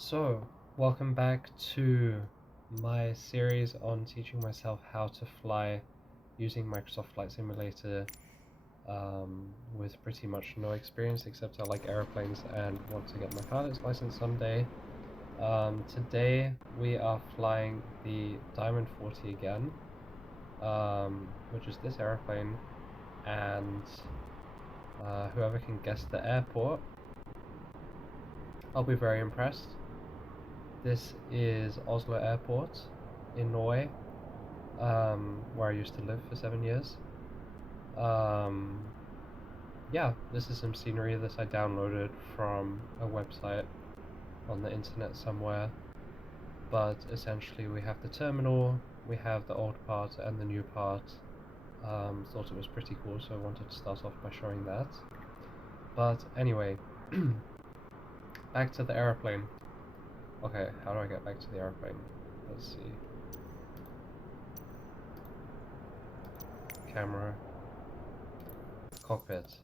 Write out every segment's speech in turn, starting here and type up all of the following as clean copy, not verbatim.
So, welcome back to my series on teaching myself how to fly using Microsoft Flight Simulator with pretty much no experience, except I like airplanes and want to get my pilot's license someday. Today we are flying the DA40 again, which is this airplane, and whoever can guess the airport, I'll be very impressed. This is Oslo Airport in Norway, where I used to live for 7 years. Yeah, this is some scenery that I downloaded from a website on the internet somewhere. But essentially we have the terminal, we have the old part and the new part. Thought it was pretty cool, so I wanted to start off by showing that. But anyway, back to the airplane. Okay, how do I get back to the airplane? Let's see. Camera. Cockpit.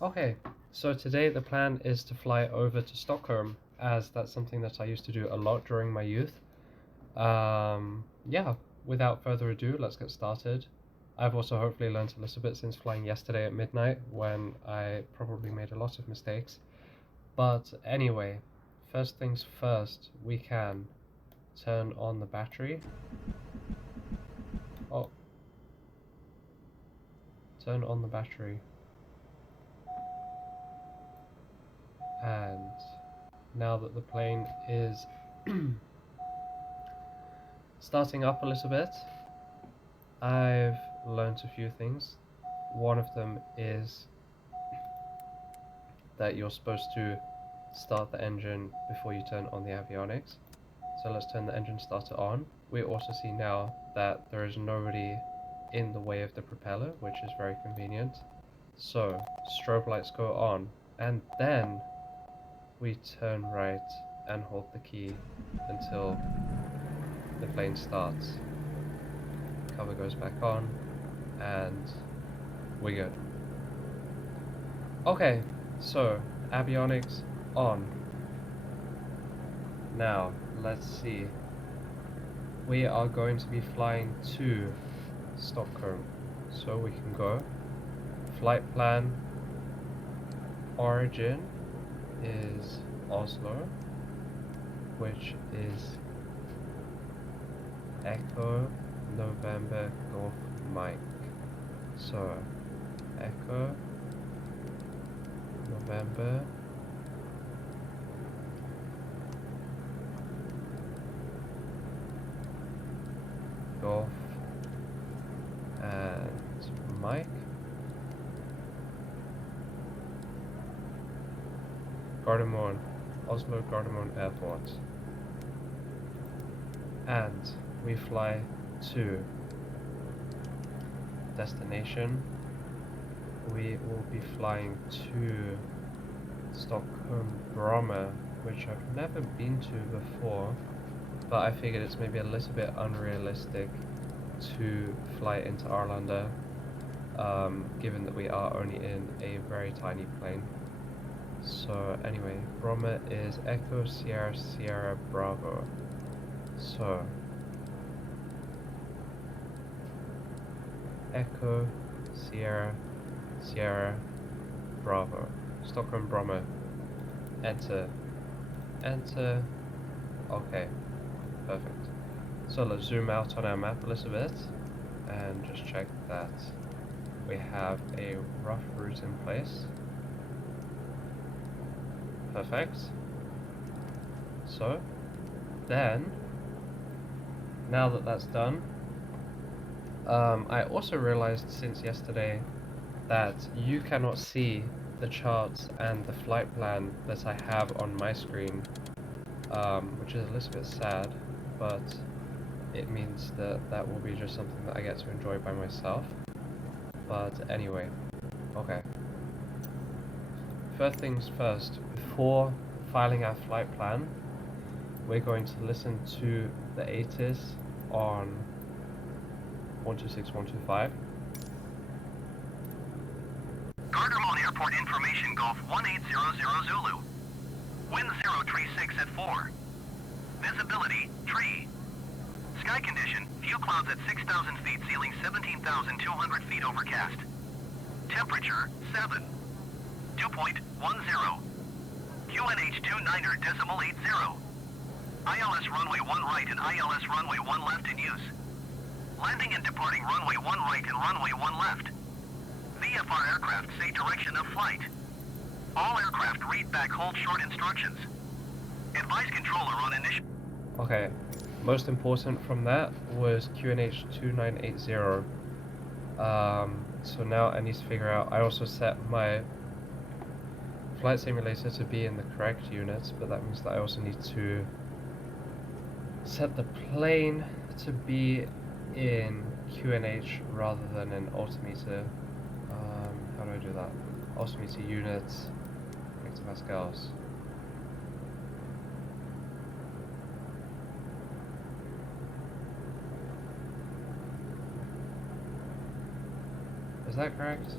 Okay, so today the plan is to fly over to Stockholm, as that's something that I used to do a lot during my youth. Yeah, without further ado, let's get started. I've also hopefully learned a little bit since flying yesterday at midnight, when I probably made a lot of mistakes. But anyway, first things first, we can turn on the battery. Oh. Turn on the battery. And now that the plane is starting up a little bit, I've learned a few things. One of them is that you're supposed to start the engine before you turn on the avionics. So let's turn the engine starter on. We also see now that there is nobody in the way of the propeller, which is very convenient. So strobe lights go on, and then we turn right and hold the key until the plane starts. Cover goes back on, and we're good. Okay, so avionics on. Now, let's see. We are going to be flying to Stockholm, so we can go. Flight plan origin is Oslo, which is Echo November Golf Mike. So, Echo November Golf and Mike. Gardermoen, Oslo Gardermoen Airport. And we fly to destination. We will be flying to Stockholm Bromma, which I've never been to before, but I figured it's maybe a little bit unrealistic to fly into Arlanda, given that we are only in a very tiny plane. So anyway, Bromma is Echo Sierra Sierra Bravo. So Echo Sierra Sierra Bravo. Stockholm Bromma. Enter. Enter. Okay. Perfect. So let's zoom out on our map a little bit and just check that we have a rough route in place. Perfect. So then, now that that's done, I also realized since yesterday that you cannot see the charts and the flight plan that I have on my screen, which is a little bit sad, but it means that that will be just something that I get to enjoy by myself. But anyway, okay. First things first, before filing our flight plan, we're going to listen to the ATIS on 126125. Gardermoen Airport information Golf 1800 Zulu. Wind 036 at 4. Tree. Sky condition, few clouds at 6,000 feet, ceiling 17,200 feet overcast. Temperature, 7. Dew point, 10. QNH 29.80. ILS runway 1 right and ILS runway 1 left in use. Landing and departing runway 1 right and runway 1 left. VFR aircraft say direction of flight. All aircraft read back hold short instructions. Advise controller on initial... Okay, most important from that was QNH 2980. So now I need to figure out, I also set my flight simulator to be in the correct units, but that means that I also need to set the plane to be in QNH rather than in altimeter. How do I do that? Altimeter units, hectopascals. Is that correct?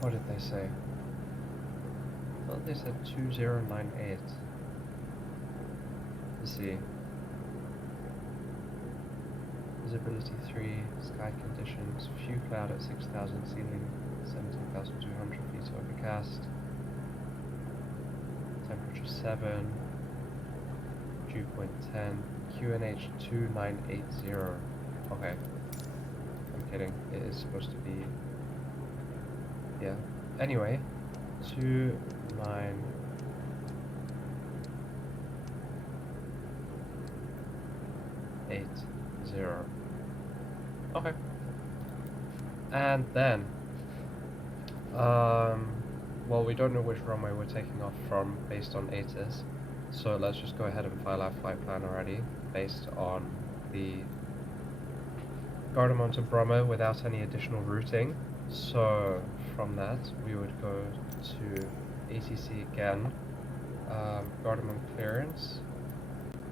What did they say? I thought they said 2098. Let's see. Visibility 3, sky conditions, few cloud at 6,000, ceiling 17,200 feet overcast. Temperature 7. Dew point 10. QNH 2980. Okay. I'm kidding. It is supposed to be... yeah. Anyway. 2980. Okay. And then, well, we don't know which runway we're taking off from based on ATIS, so let's just go ahead and file our flight plan already based on the Gardermoen to Bromma without any additional routing. So from that, we would go to ATC again, Gardermoen clearance.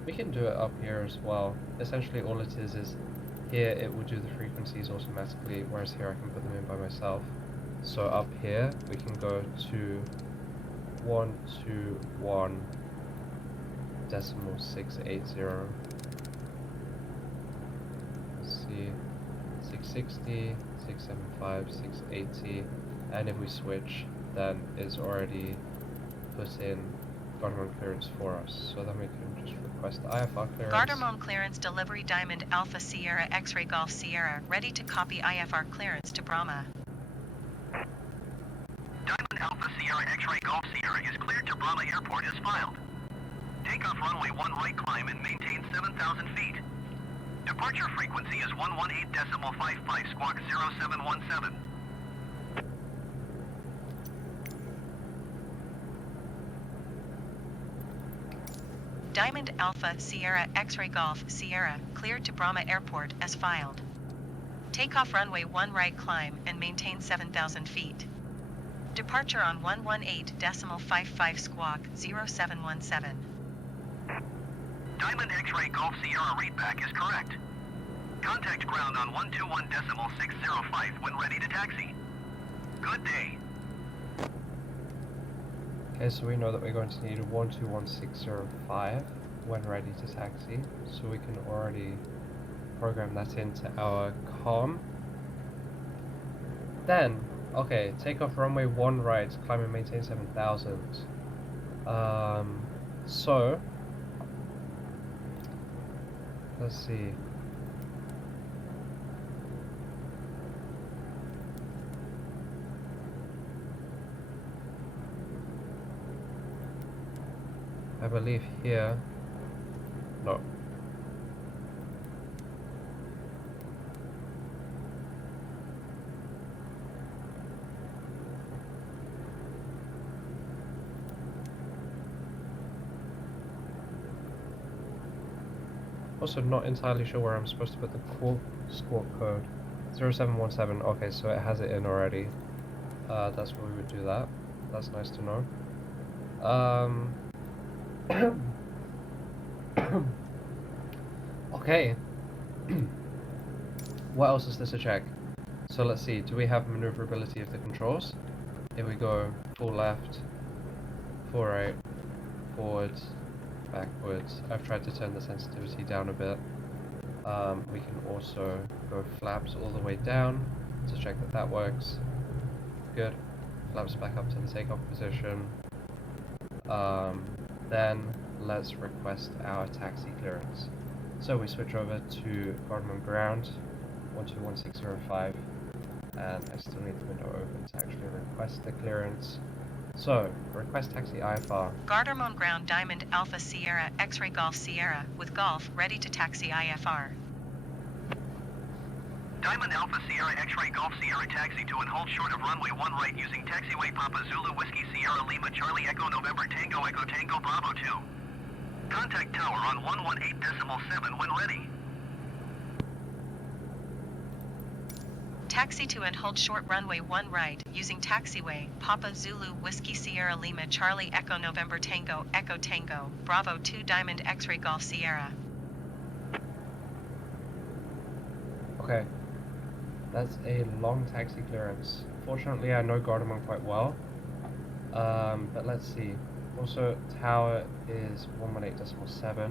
We can do it up here as well. Essentially all it is here it will do the frequencies automatically, whereas here I can put them in by myself. So up here we can go to 121.680. Let's see, 660, 675, 680, and if we switch, then it's already put in Gardermoen clearance for us. So then we can just request the IFR clearance. Gardermoen clearance delivery Diamond Alpha Sierra X-Ray Golf Sierra, ready to copy IFR clearance to Bromma. Diamond Alpha Sierra X-Ray Golf Sierra is cleared to Bromma Airport as filed. Takeoff runway 1 right climb and maintain 7,000 feet. Departure frequency is 118.55 squawk 0717. Diamond Alpha Sierra X-Ray Golf Sierra, cleared to Bromma Airport as filed. Takeoff runway 1 right climb and maintain 7,000 feet. Departure on 118.55 squawk 0717. Diamond X-Ray Golf Sierra readback is correct. Contact ground on 121.605 when ready to taxi. Good day. Okay, so we know that we're going to need 121.605 when ready to taxi, so we can already program that into our comm. Then, okay, take off runway 1 right, climb and maintain 7,000. So, let's see. I believe here, no. Also not entirely sure where I'm supposed to put the squawk code. 0717, okay, so it has it in already. That's where we would do that. That's nice to know. Okay. What else is this to check? So let's see, do we have maneuverability of the controls? If we go full left, full right, forwards, backwards. I've tried to turn the sensitivity down a bit. We can also go flaps all the way down to check that that works. Good. Flaps back up to the takeoff position. Then let's request our taxi clearance. So we switch over to Gardermoen ground, 121605, and I still need the window open to actually request the clearance. So, request taxi IFR. Gardermoen ground Diamond Alpha Sierra X-ray Golf Sierra with Golf ready to taxi IFR. Diamond Alpha Sierra X-ray Golf Sierra taxi to and hold short of runway 1 right using taxiway Papa Zulu Whiskey Sierra Lima Charlie Echo November Tango Echo Tango Bravo 2. Contact tower on 118.7 when ready. Taxi to and hold short runway 1 right using taxiway Papa Zulu Whiskey Sierra Lima Charlie Echo November Tango Echo Tango Bravo 2 Diamond X-ray Golf Sierra. Okay, that's a long taxi clearance. Fortunately, I know Gardermoen quite well, but let's see. Also, tower is 118.7,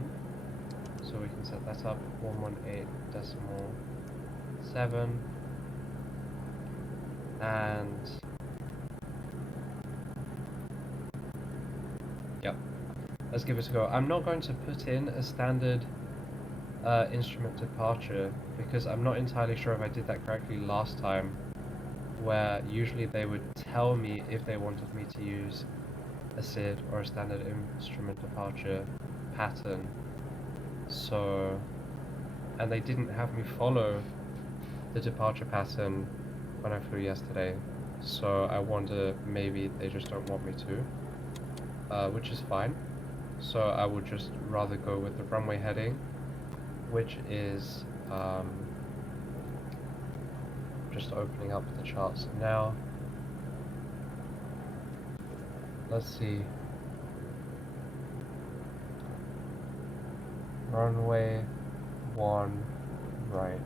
so we can set that up 118.7. And yep, let's give it a go. I'm not going to put in a standard instrument departure because I'm not entirely sure if I did that correctly last time, where usually they would tell me if they wanted me to use a SID or a standard instrument departure pattern. So, and they didn't have me follow the departure pattern when I flew yesterday, so I wonder maybe they just don't want me to, which is fine. So I would just rather go with the runway heading, which is just opening up the charts now. Let's see. Runway 1 right.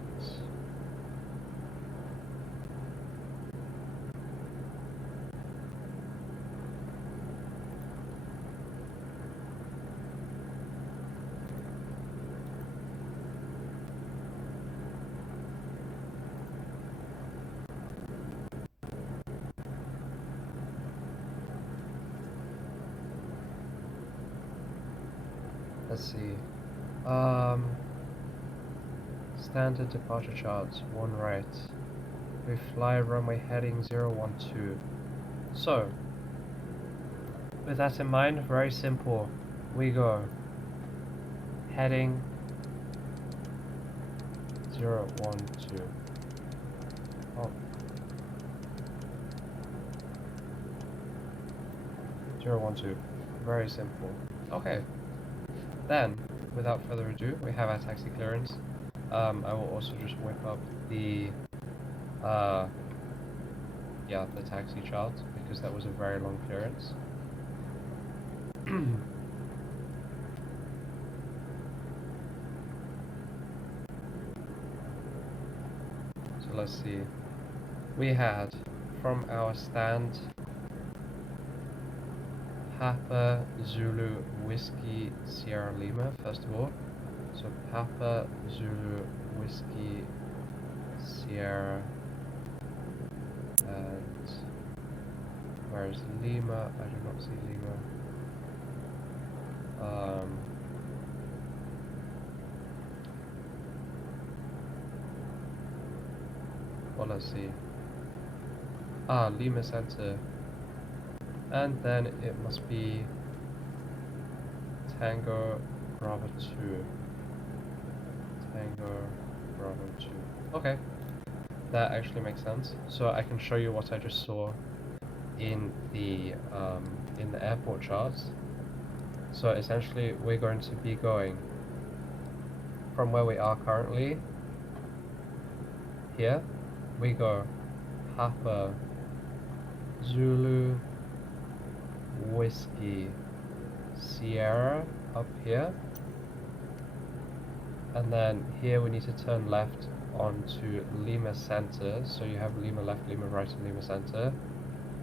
Let's see. Standard departure charts, 1 right. We fly runway heading 012. So, with that in mind, very simple. We go heading 012. Oh. 012. Very simple. Okay. Then, without further ado, we have our taxi clearance. I will also just whip up the taxi chart because that was a very long clearance. So let's see. We had from our stand Papa Zulu Whiskey Sierra Lima, first of all. So Papa Zulu Whiskey Sierra, and where is Lima? I do not see Lima. Well, let's see. Lima Center. And then it must be Tango Bravo 2. Tango Bravo 2. Okay, that actually makes sense. So I can show you what I just saw in the airport charts. So essentially, we're going to be going from where we are currently. Here, we go Papa Zulu Whiskey Sierra up here, and then here we need to turn left onto Lima Center, so you have Lima left, Lima right, and Lima Center,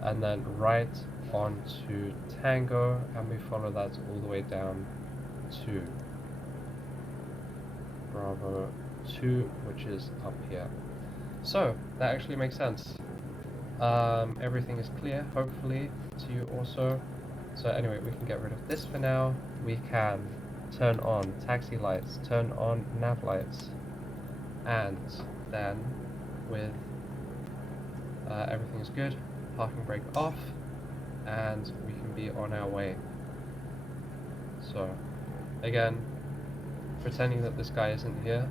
and then right onto Tango, and we follow that all the way down to Bravo 2, which is up here. So that actually makes sense. Everything is clear, hopefully, to you also. So anyway, we can get rid of this for now. We can turn on taxi lights, turn on nav lights, and then with everything is good, parking brake off, and we can be on our way. So again, pretending that this guy isn't here,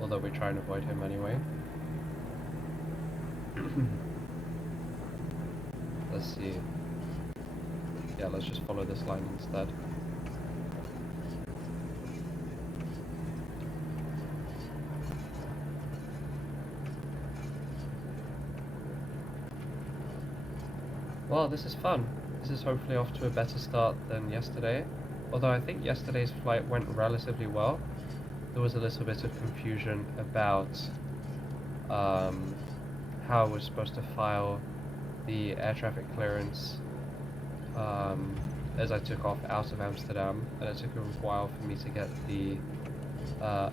although we try and avoid him anyway. Let's see. Yeah, let's just follow this line instead. Well, this is fun. This is hopefully off to a better start than yesterday. Although I think yesterday's flight went relatively well. There was a little bit of confusion about how we're supposed to file the air traffic clearance as I took off out of Amsterdam, and it took a while for me to get the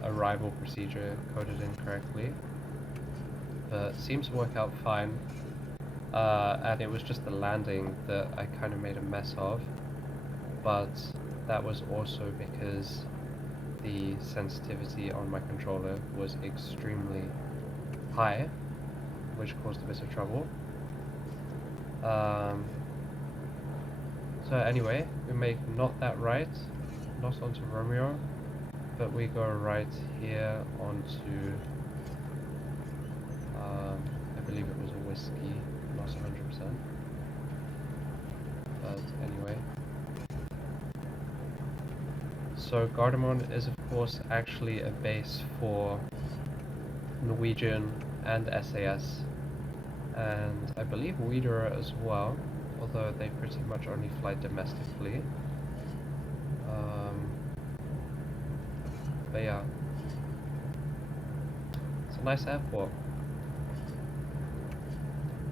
arrival procedure coded in correctly. But it seems to work out fine. And it was just the landing that I kind of made a mess of, but that was also because the sensitivity on my controller was extremely high, which caused a bit of trouble. So anyway, we make not that right, not onto Romeo, but we go right here onto, I believe it was a whiskey, not 100%, but anyway. So Gardermoen is of course actually a base for Norwegian and SAS, and I believe Widerøe as well, although they pretty much only fly domestically. But yeah, it's a nice airport.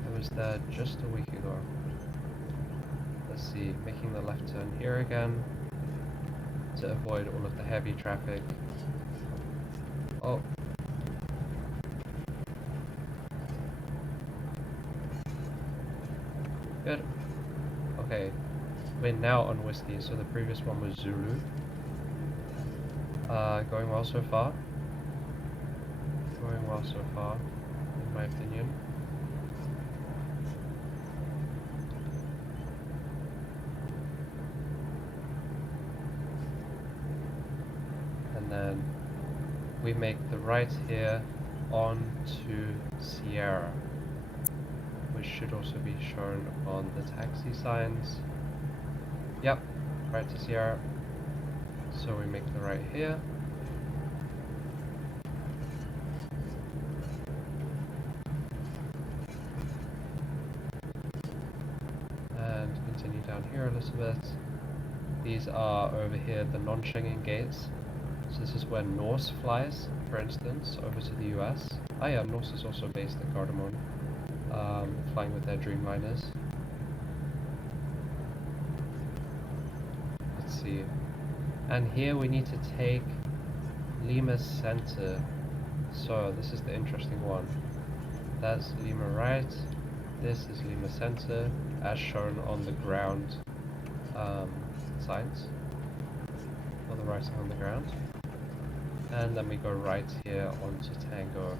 I was there just a week ago. Let's see, making the left turn here again to avoid all of the heavy traffic. Oh. Good. Okay, we're now on whiskey, so the previous one was Zulu. Going well so far. Going well so far, in my opinion. And then we make the right here on to Sierra, which should also be shown on the taxi signs. Yep, right to Sierra. So we make the right here. And continue down here a little bit. These are over here the non-Schengen gates. So this is where Norse flies, for instance, over to the US. Ah yeah, Norse is also based at Gardermoen, flying with their Dreamliners. Let's see. And here we need to take Lima Center. So this is the interesting one. That's Lima right. This is Lima Center, as shown on the ground signs. Or the writing on the ground. And then we go right here onto Tango.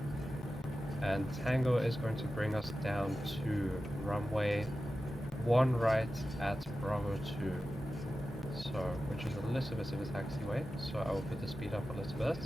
And Tango is going to bring us down to runway 1 right at Bravo 2. So, which is a little bit of a taxiway, so I will put the speed up a little bit.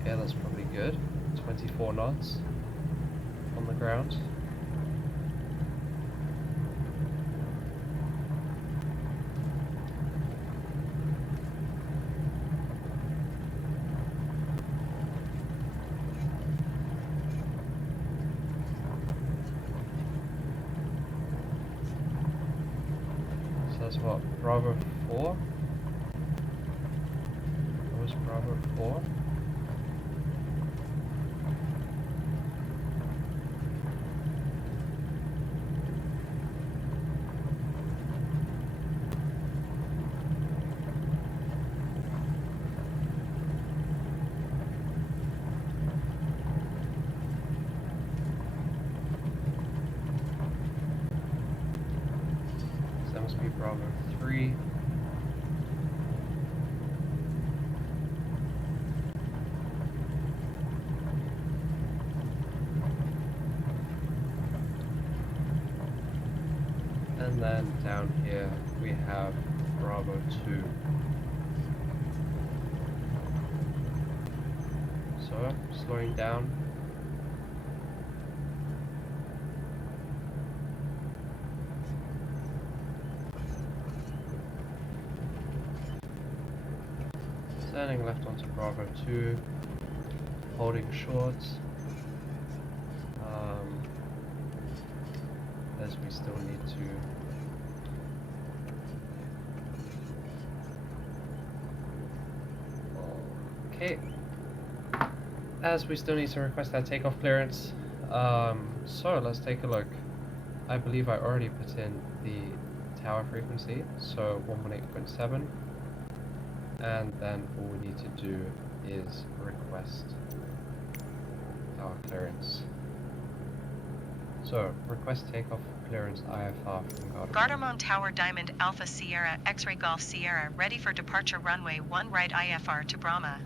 Okay, that's probably good. 24 knots on the ground. that's what, Bravo 4? What was Bravo 4? So that must be Bravo 3. And then down here we have Bravo 2. So, slowing down. Turning left onto Bravo 2. Holding short. As we still need to as we still need to request that takeoff clearance. So let's take a look. I believe I already put in the tower frequency, so 118.7, and then all we need to do is request tower clearance. So, request takeoff clearance IFR from Gardermoen. Gardermoen Tower Diamond Alpha Sierra X-Ray Golf Sierra ready for departure runway 1 right IFR to Bromma.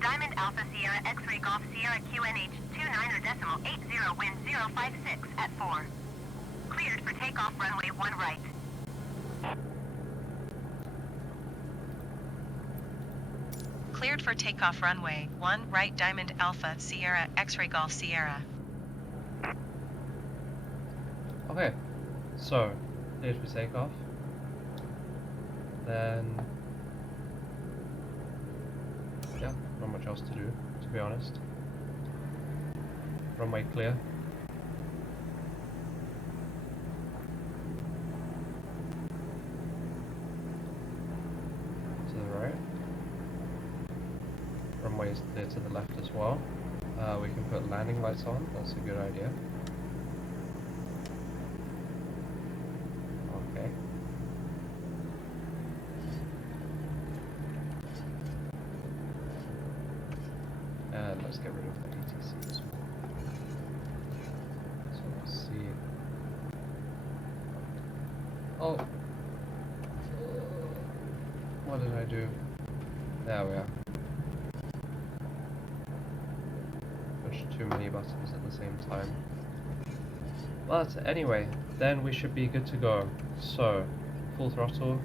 Diamond Alpha Sierra X-Ray Golf Sierra QNH 29.80 wind 056 at 4. Cleared for takeoff runway 1 right. Cleared for takeoff runway 1 right Diamond Alpha Sierra X-Ray Golf Sierra. Okay, so cleared for takeoff. Then, yeah, not much else to do, to be honest. Runway clear. To the right. Runway is clear to the left as well. We can put landing lights on, that's a good idea. Okay. And let's get rid of the ATC as well. So let's see. Oh! What did I do? There we are. Pushed too many buttons at the same time. But anyway, then we should be good to go. So, full throttle.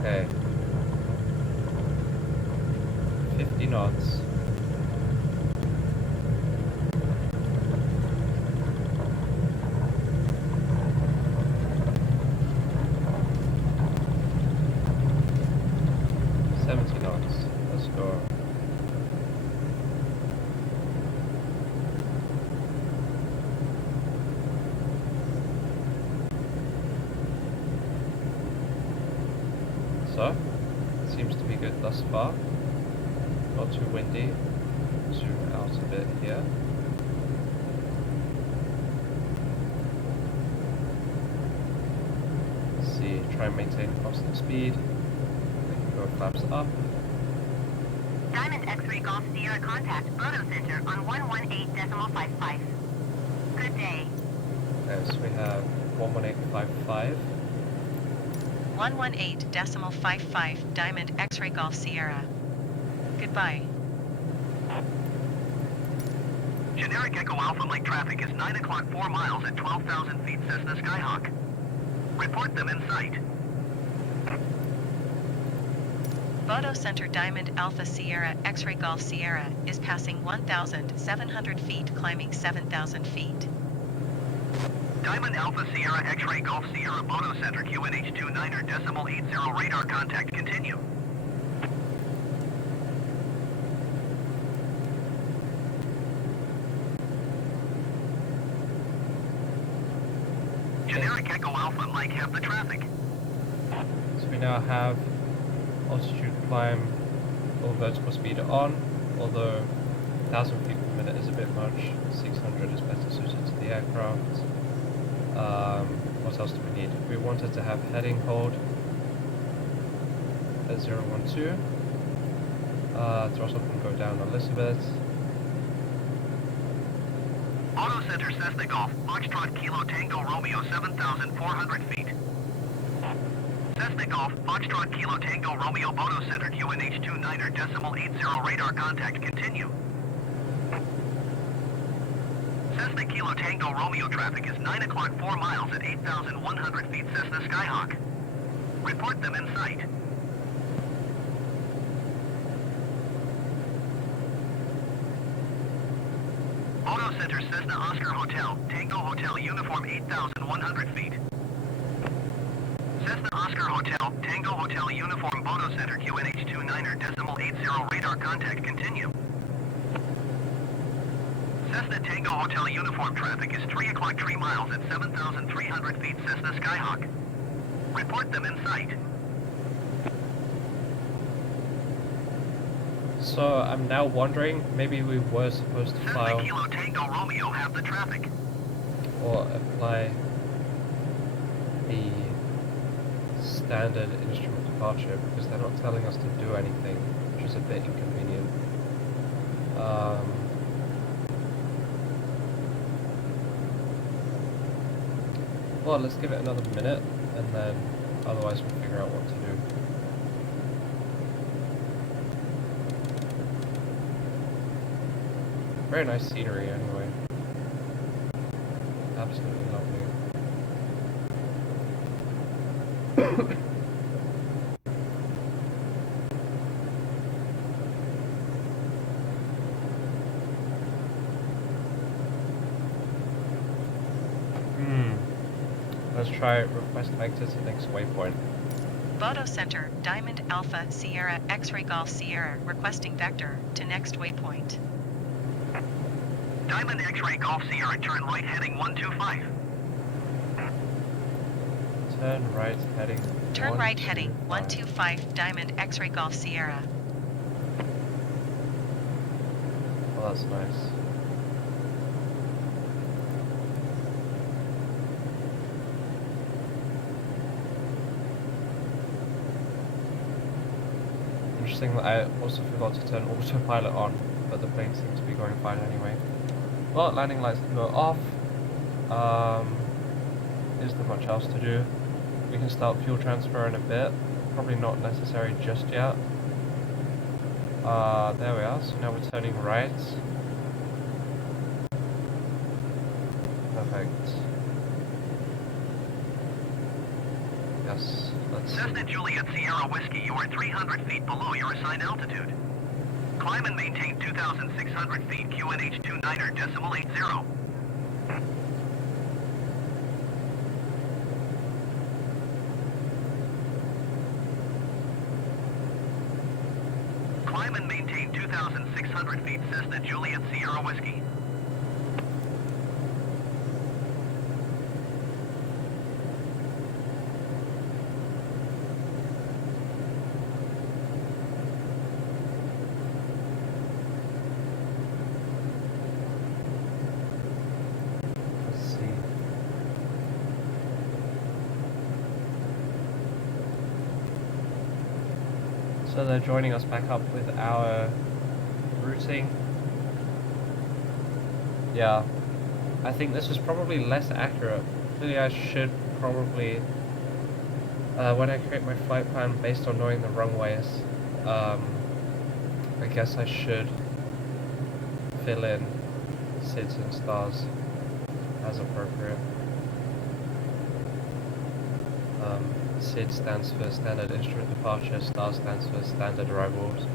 Okay. 50 knots. Let's go. So, seems to be good thus far. Not too windy. Zoom out a bit here. Let's see, try and maintain constant speed. We can go flaps up. Diamond X-Ray Golf Sierra contact Brodo Center on 118.55. Good day. Okay, so we have 11855. 118.55 Diamond X-Ray Golf Sierra. Goodbye. Generic Echo Alpha light traffic is 9 o'clock 4 miles at 12,000 feet, Cessna Skyhawk. Report them in sight. Brodo Center Diamond Alpha Sierra X-Ray Golf Sierra is passing 1,700 feet climbing 7,000 feet. Diamond Alpha Sierra X-Ray Golf Sierra Bono Center QNH29er decimal 80 radar contact continue. Generic Echo Alpha Mike have the traffic. So we now have altitude climb or vertical speed on, although 1,000 feet per minute is a bit much. 600 is better suited to the aircraft. What else do we need? We wanted to have heading hold at 012. Throttle can go down a little bit. Auto Center Cessna Golf, Foxtrot Kilo Tango Romeo 7,400 feet. Cessna Golf, Foxtrot Kilo Tango Romeo Bono Center QNH29er decimal 80 radar contact continue. Cessna Kilo Tango Romeo traffic is 9 o'clock 4 miles at 8,100 feet Cessna Skyhawk. Report them in sight. Auto Center Cessna Oscar Hotel, Tango Hotel Uniform 8,100 feet. Cessna Oscar Hotel, Tango Hotel Uniform Bono Center QNH29er decimal 80 radar contact continue. Cessna Tango Hotel Uniform traffic is 3 o'clock 3 miles at 7,300 feet Cessna Skyhawk. Report them in sight. So I'm now wondering, maybe we were supposed to fly Cessna Kilo Tango Romeo have the traffic. or apply the standard instrument departure, because they're not telling us to do anything, which is a bit inconvenient. Well, let's give it another minute, and then otherwise we'll figure out what to do. Very nice scenery anyway. Absolutely lovely. Let's try request vector to next waypoint. Bono Center, Diamond Alpha Sierra X-Ray Golf Sierra requesting vector to next waypoint. Diamond X-Ray Golf Sierra, turn right heading 125. Turn right heading. Turn right heading 125 Diamond X-Ray Golf Sierra. Well, that's nice. Interesting that I also forgot to turn autopilot on, but the plane seems to be going fine anyway. Well, landing lights can go off. Is there much else to do? We can start fuel transfer in a bit. Probably not necessary just yet. There we are. So now we're turning right. Perfect. Yes, let's see. Cessna Juliet Sierra Whiskey, you are 300 feet below your assigned altitude. Climb and maintain 2,600 feet QNH29er decimal 80. Climb and maintain 2,600 feet Cessna Juliet Sierra Whiskey. Let's see. So they're joining us back up with our routing. Yeah, I think this is probably less accurate. Clearly I should probably, when I create my flight plan based on knowing the runways, I guess I should fill in SIDS and stars as appropriate. SID stands for Standard Instrument Departure, STAR stands for Standard Arrivals.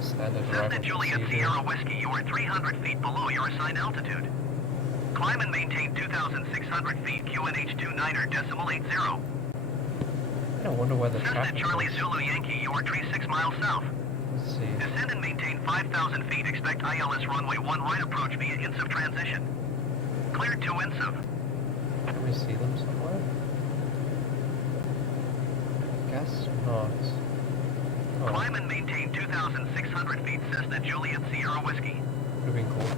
Standard Cessna Arrival Juliet Procedure. Sierra Whiskey, you are 300 feet below your assigned altitude. Climb and maintain 2,600 feet, QNH 29.80. I wonder where the Cessna traffic Charlie is. Zulu Yankee, your tree 6 miles south. Let's see. Descend and maintain 5,000 feet, expect ILS runway 1 right approach via INSIV transition. Cleared to INSIV. Can we see them somewhere? Guess not. Oh, Climb and maintain 2,600 feet, Cessna Juliet Sierra Whiskey. would have been cool.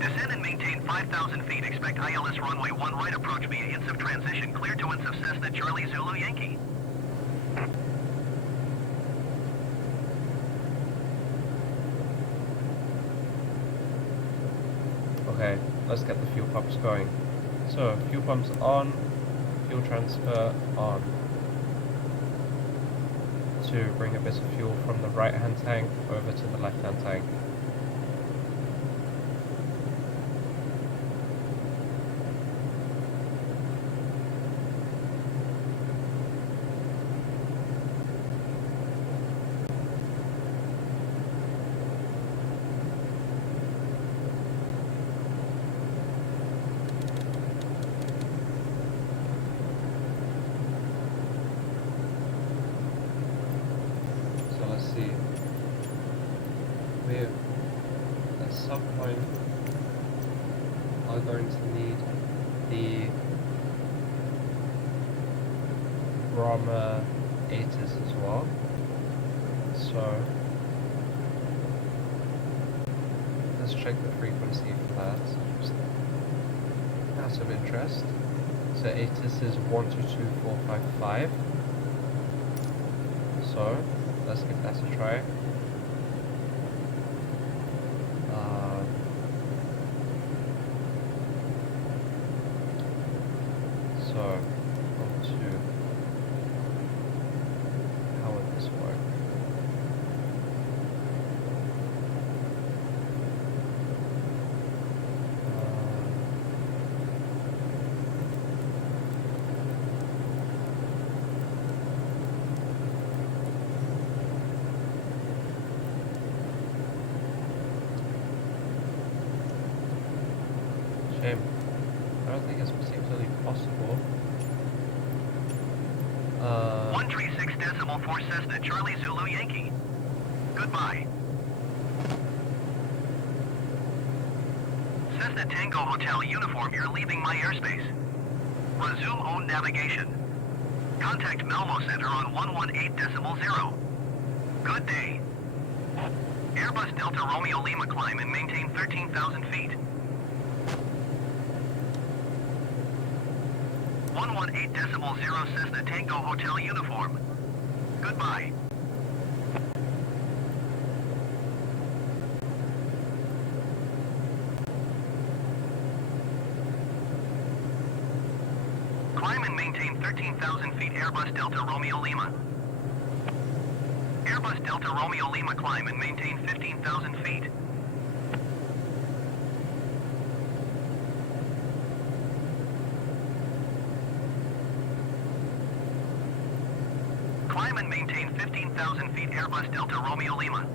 Descend and maintain 5,000 feet, expect ILS runway 1 right approach via INSIV transition. Cleared to INSIV, Cessna Charlie Zulu Yankee. Okay, let's get the fuel pumps going. So, fuel pumps on, fuel transfer on. To bring a bit of fuel from the right hand tank over to the left hand tank. See, we at some point are going to need the Bromma ATC as well, so let's check the frequency for that, just out of interest. So ATC is 122455, so let's give that a try. So, on to how would this work? Shame. I don't think it's particularly possible. 136.4 Cessna Charlie Zulu Yankee. Goodbye. Cessna Tango Hotel Uniform, you're leaving my airspace. Resume own navigation. Contact Malmo Center on 118.0. Good day. Airbus Delta Romeo Lima climb and maintain 13,000 feet. 118.0 Cessna Tango Hotel Uniform. Goodbye. Climb and maintain 13,000 feet, Airbus Delta Romeo Lima. Airbus Delta Romeo Lima climb and maintain 15,000 feet. Climb and maintain 15,000 feet, Airbus Delta Romeo Lima.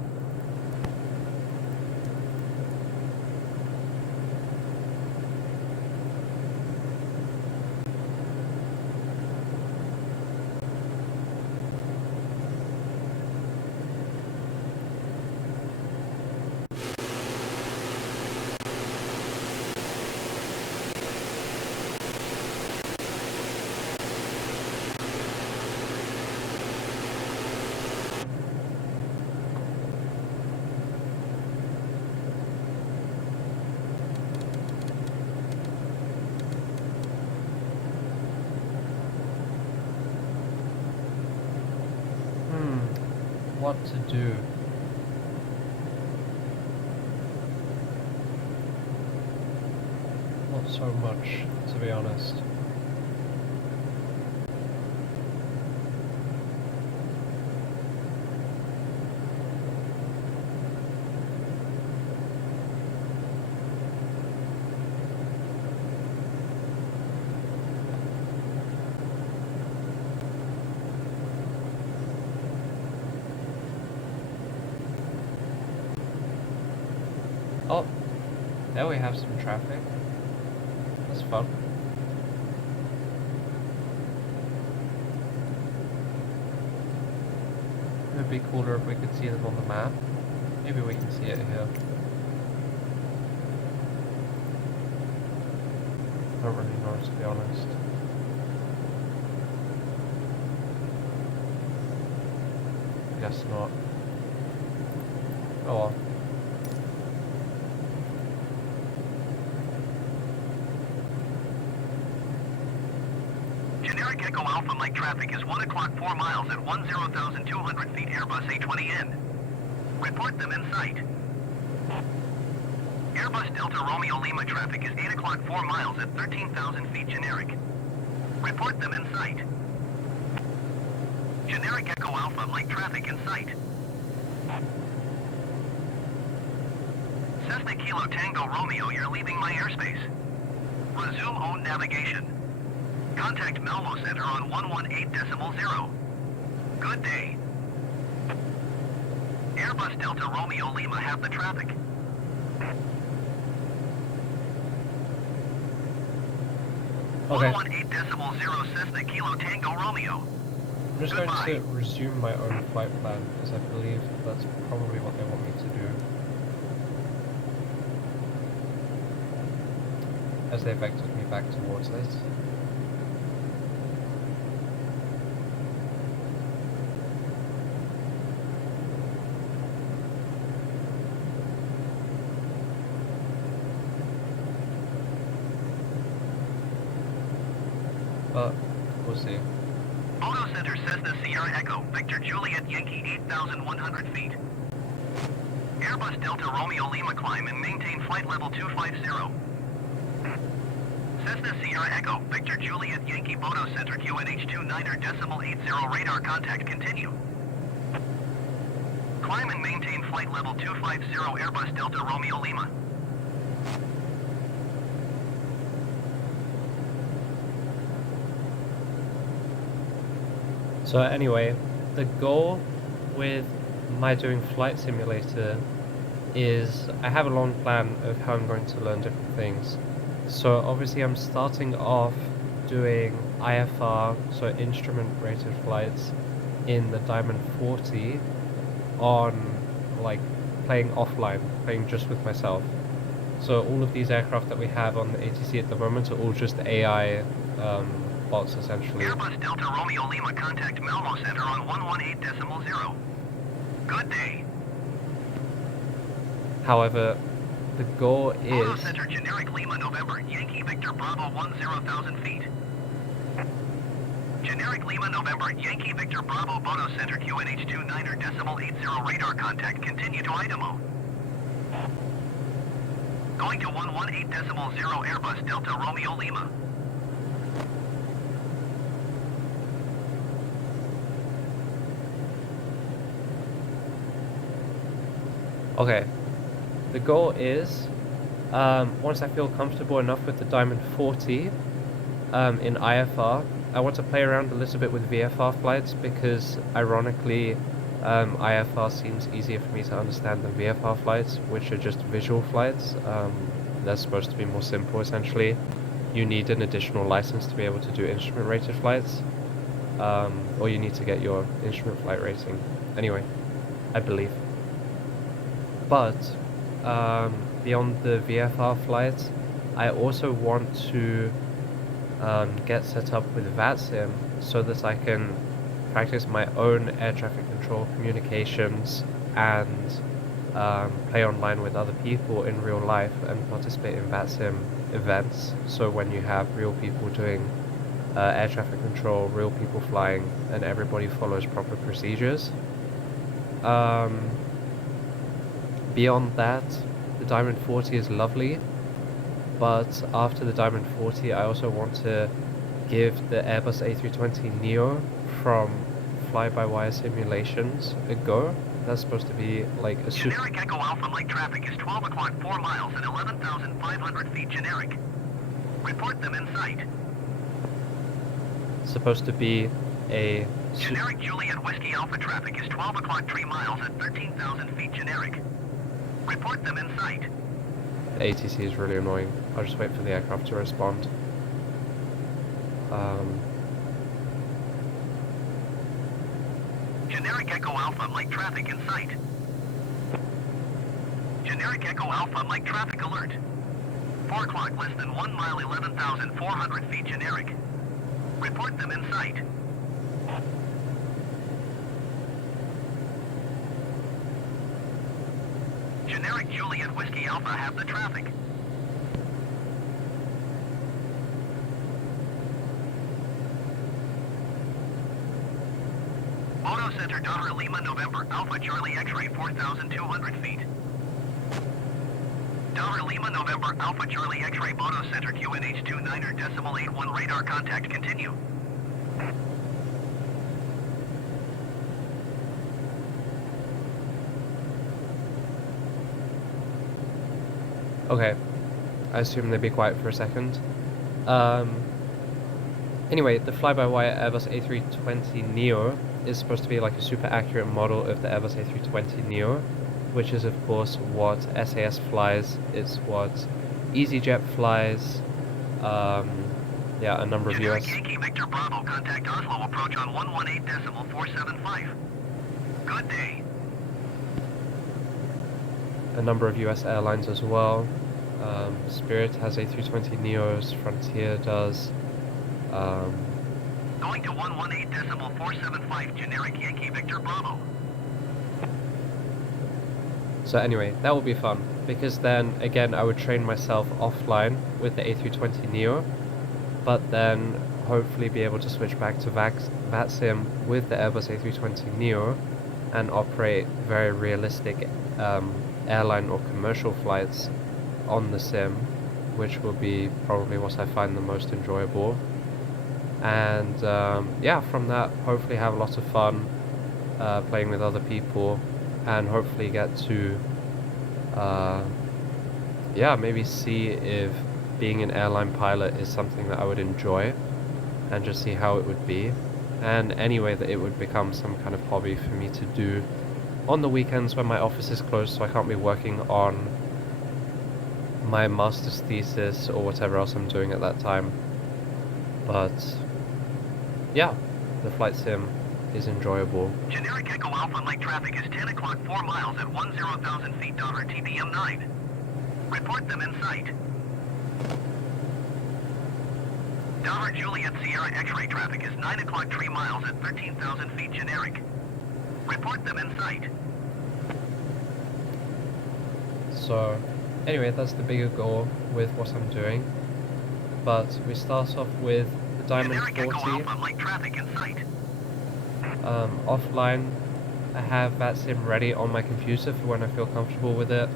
What to do? Not so much, to be honest. There we have some traffic. That's fun. It would be cooler if we could see them on the map. Maybe we can see it here. I don't really know, to be honest. Guess not. Oh well. Generic Echo Alpha Mike traffic is 1 o'clock 4 miles at 10,200 feet Airbus A20N. Report them in sight. Airbus Delta Romeo Lima traffic is 8 o'clock 4 miles at 13,000 feet generic. Report them in sight. Generic Echo Alpha Mike traffic in sight. Cessna Kilo Tango Romeo, you're leaving my airspace. Resume own navigation. Contact Malmo Center on 118.0. Good day. Airbus Delta Romeo Lima have the traffic. Okay. 118.0 Cessna Kilo Tango Romeo. I'm just going to resume my own flight plan because I believe that's probably what they want me to do. As they vectored me back towards it. But we'll see. Photo Center Cessna Sierra Echo, Victor Juliet Yankee 8,100 feet. Airbus Delta Romeo Lima climb and maintain flight level 250. Cessna Sierra Echo, Victor Juliet Yankee Photo Center QNH 29.80 radar contact continue. Climb and maintain flight level 250 Airbus Delta Romeo Lima. So anyway, the goal with my doing Flight Simulator is I have a long plan of how I'm going to learn different things. So obviously I'm starting off doing IFR, so instrument rated flights in the Diamond 40 on like playing offline, playing just with myself. So all of these aircraft that we have on the ATC at the moment are all just AI bots essentially. Airbus Delta Romeo Lima contact Malmo Center on 118.0. Good day. However, the goal Photo is Center Generic Lima November, Yankee Victor Bravo 10,000 feet. Generic Lima November, Yankee Victor Bravo Bono Center QNH 29.80 radar contact continue to Idaho. Going to 118.0 Airbus Delta Romeo Lima. okay. The goal is once I feel comfortable enough with the Diamond 40 in IFR, I want to play around a little bit with VFR flights because ironically IFR seems easier for me to understand than VFR flights, which are just visual flights. They're supposed to be more simple essentially. You need an additional license to be able to do instrument rated flights, or you need to get your instrument flight rating. Anyway, I believe. But beyond the VFR flights, I also want to get set up with VATSIM so that I can practice my own air traffic control communications and play online with other people in real life and participate in VATSIM events. So when you have real people doing air traffic control, real people flying, and everybody follows proper procedures. Beyond that, the Diamond 40 is lovely, but after the Diamond 40 I also want to give the Airbus A320neo from fly-by-wire simulations a go. That's supposed to be like a super... Generic Echo Alpha Mike traffic is 12 o'clock 4 miles at 11,500 feet generic. Report them in sight. supposed to be a... Generic Juliet Whiskey Alpha traffic is 12 o'clock 3 miles at 13,000 feet generic. Report them in sight. The ATC is really annoying. I'll just wait for the aircraft to respond. Generic Echo Alpha, light traffic in sight. Generic Echo Alpha, light traffic alert. 4 o'clock, less than 1 mile, 11,400 feet generic. Report them in sight. Generic Juliet Whiskey Alpha, have the traffic. Moto Center, Daughter Lima, November, Alpha Charlie X-ray, 4,200 feet. Daughter Lima, November, Alpha Charlie X-ray, Moto Center, QNH 29.81 radar contact, continue. Okay, I assume they'd be quiet for a second. Anyway, the fly-by-wire Airbus A320neo is supposed to be like a super accurate model of the Airbus A320neo, which is of course what SAS flies, it's what EasyJet flies, yeah, a number of Generic US... Yankee Victor Bravo, contact Oslo, approach on 118.475. Good day. a number of US airlines as well. Spirit has A320neos, Frontier does. Going to 118.475, generic Yankee Victor Bravo. So anyway, that will be fun, because then again I would train myself offline with the A320neo, but then hopefully be able to switch back to VATSIM with the Airbus A320neo and operate very realistic airline or commercial flights on the sim, which will be probably what I find the most enjoyable. And yeah, from that hopefully have a lot of fun playing with other people, and hopefully get to yeah, maybe see if being an airline pilot is something that I would enjoy, and just see how it would be, and anyway that it would become some kind of hobby for me to do on the weekends when my office is closed, so I can't be working on my master's thesis or whatever else I'm doing at that time. But yeah, the flight sim is enjoyable. Generic Echo Alpha, light traffic is 10 o'clock, 4 miles at 10,000 feet, daughter TBM 9. Report them in sight. Daughter Juliet Sierra X-ray traffic is 9 o'clock, 3 miles at 13,000 feet, generic. Report them in sight. So anyway, that's the bigger goal with what I'm doing. But we start off with the Diamond Generic Echo 40. Alpha, light traffic in sight. Offline, I have VATSIM ready on my computer for when I feel comfortable with it.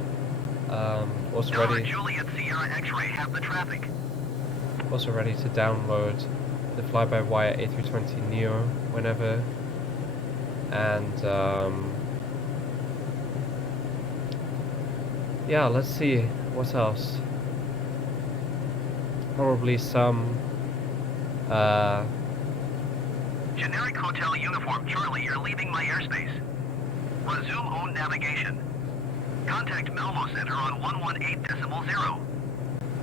Also Daughter ready Juliet Sierra X-ray, have the traffic. also ready to download the fly-by-wire A320neo whenever. And yeah, let's see what else. Probably some Generic Hotel Uniform Charlie, you're leaving my airspace. Resume own navigation. Contact Malmo Center on 118.0.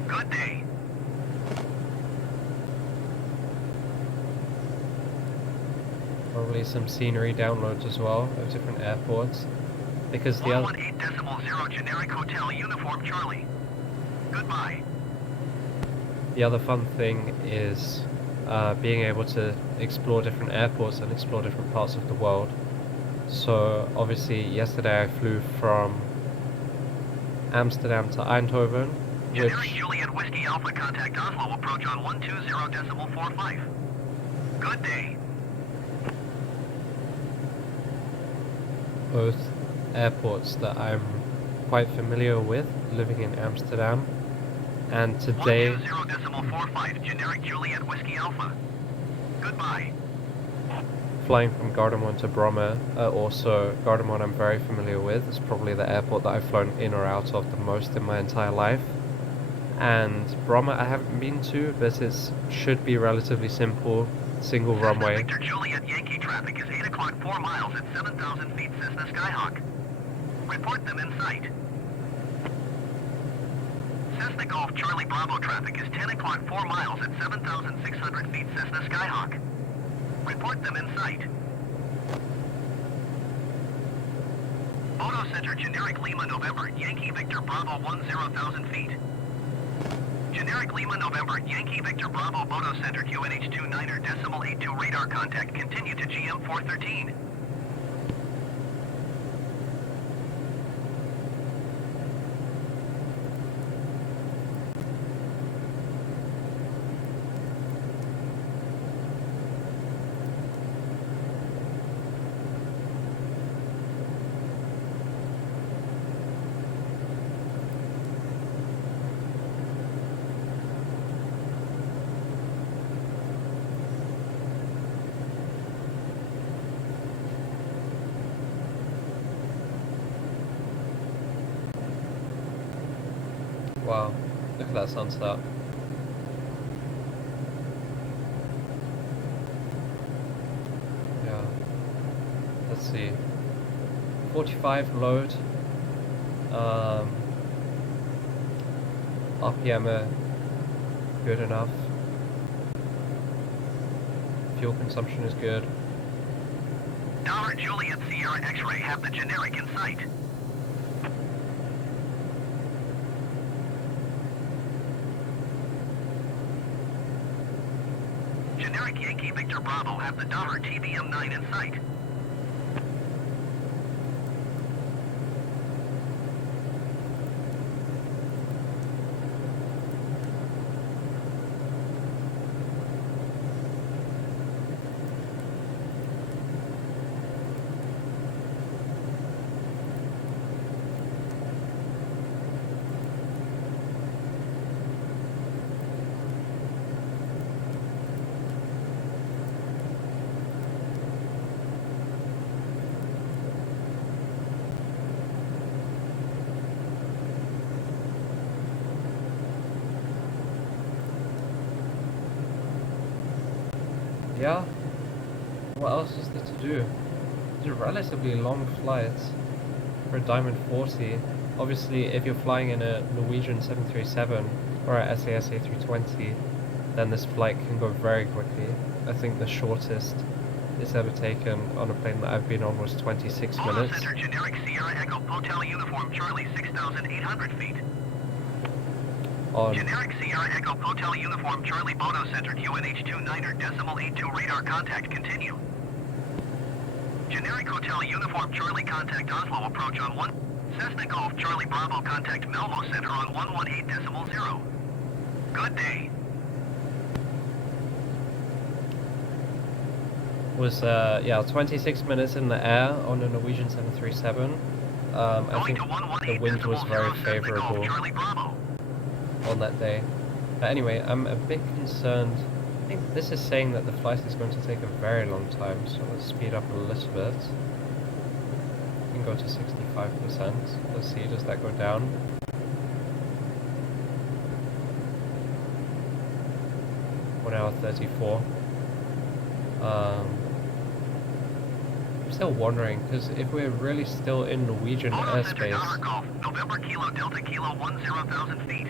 Good day. probably some scenery downloads as well of different airports, because the other 118.0, generic Hotel Uniform Charlie. Goodbye. the other fun thing is being able to explore different airports and explore different parts of the world. So obviously yesterday I flew from Amsterdam to Eindhoven, Generic which Juliet Whiskey Alpha, contact Oslo, approach on 120.45. Good day. both airports that I'm quite familiar with, living in Amsterdam. And today 120.45, generic Juliet Whiskey Alpha. Goodbye. flying from Gardermoen to Bromma, also Gardermoen I'm very familiar with. It's probably the airport that I've flown in or out of the most in my entire life. And Bromma I haven't been to, but it should be relatively simple, single Cessna runway. Victor Juliet Yankee traffic is 8 o'clock, 4 miles at 7,000 feet, Cessna Skyhawk. Report them in sight. Cessna Golf Charlie Bravo traffic is 10 o'clock 4 miles at 7,600 feet Cessna Skyhawk. Report them in sight. Photo Center Generic Lima November Yankee Victor Bravo 10,000 feet. Generic Lima November Yankee Victor Bravo Photo Center QNH 29.82 radar contact continue to GM 413. Wow, look at that sunset. Yeah. Let's see. 45 load. RPM are good enough. Fuel consumption is good. Dollar Juliet Sierra X-Ray have the generic in sight. Generic Yankee Victor Bravo have the Dollar TBM-9 in sight. Yeah. What else is there to do? It's a relatively long flight for a Diamond 40. Obviously, if you're flying in a Norwegian 737 or a SAS A320, then this flight can go very quickly. I think the shortest it's ever taken on a plane that I've been on was 26 minutes. Center Generic Sierra Echo Hotel Uniform Charlie 6,800 feet. On Generic Sierra Echo Hotel Uniform Charlie Bono Center QNH 29.82 radar contact continue. Generic Hotel Uniform Charlie contact Oslo approach on 1. Cessna Golf Charlie Bravo contact Malmo Center on 118.0. Good day. was yeah 26 minutes in the air on a Norwegian 737. I think the wind was very favourable on that day. But anyway, I'm a bit concerned. I think this is saying that the flight is going to take a very long time, so let's speed up a little bit. We can go to 65%. Let's see, does that go down? One hour 34. I'm still wondering, because if we're really still in Norwegian airspace, November Kilo Delta Kilo 10,000 feet.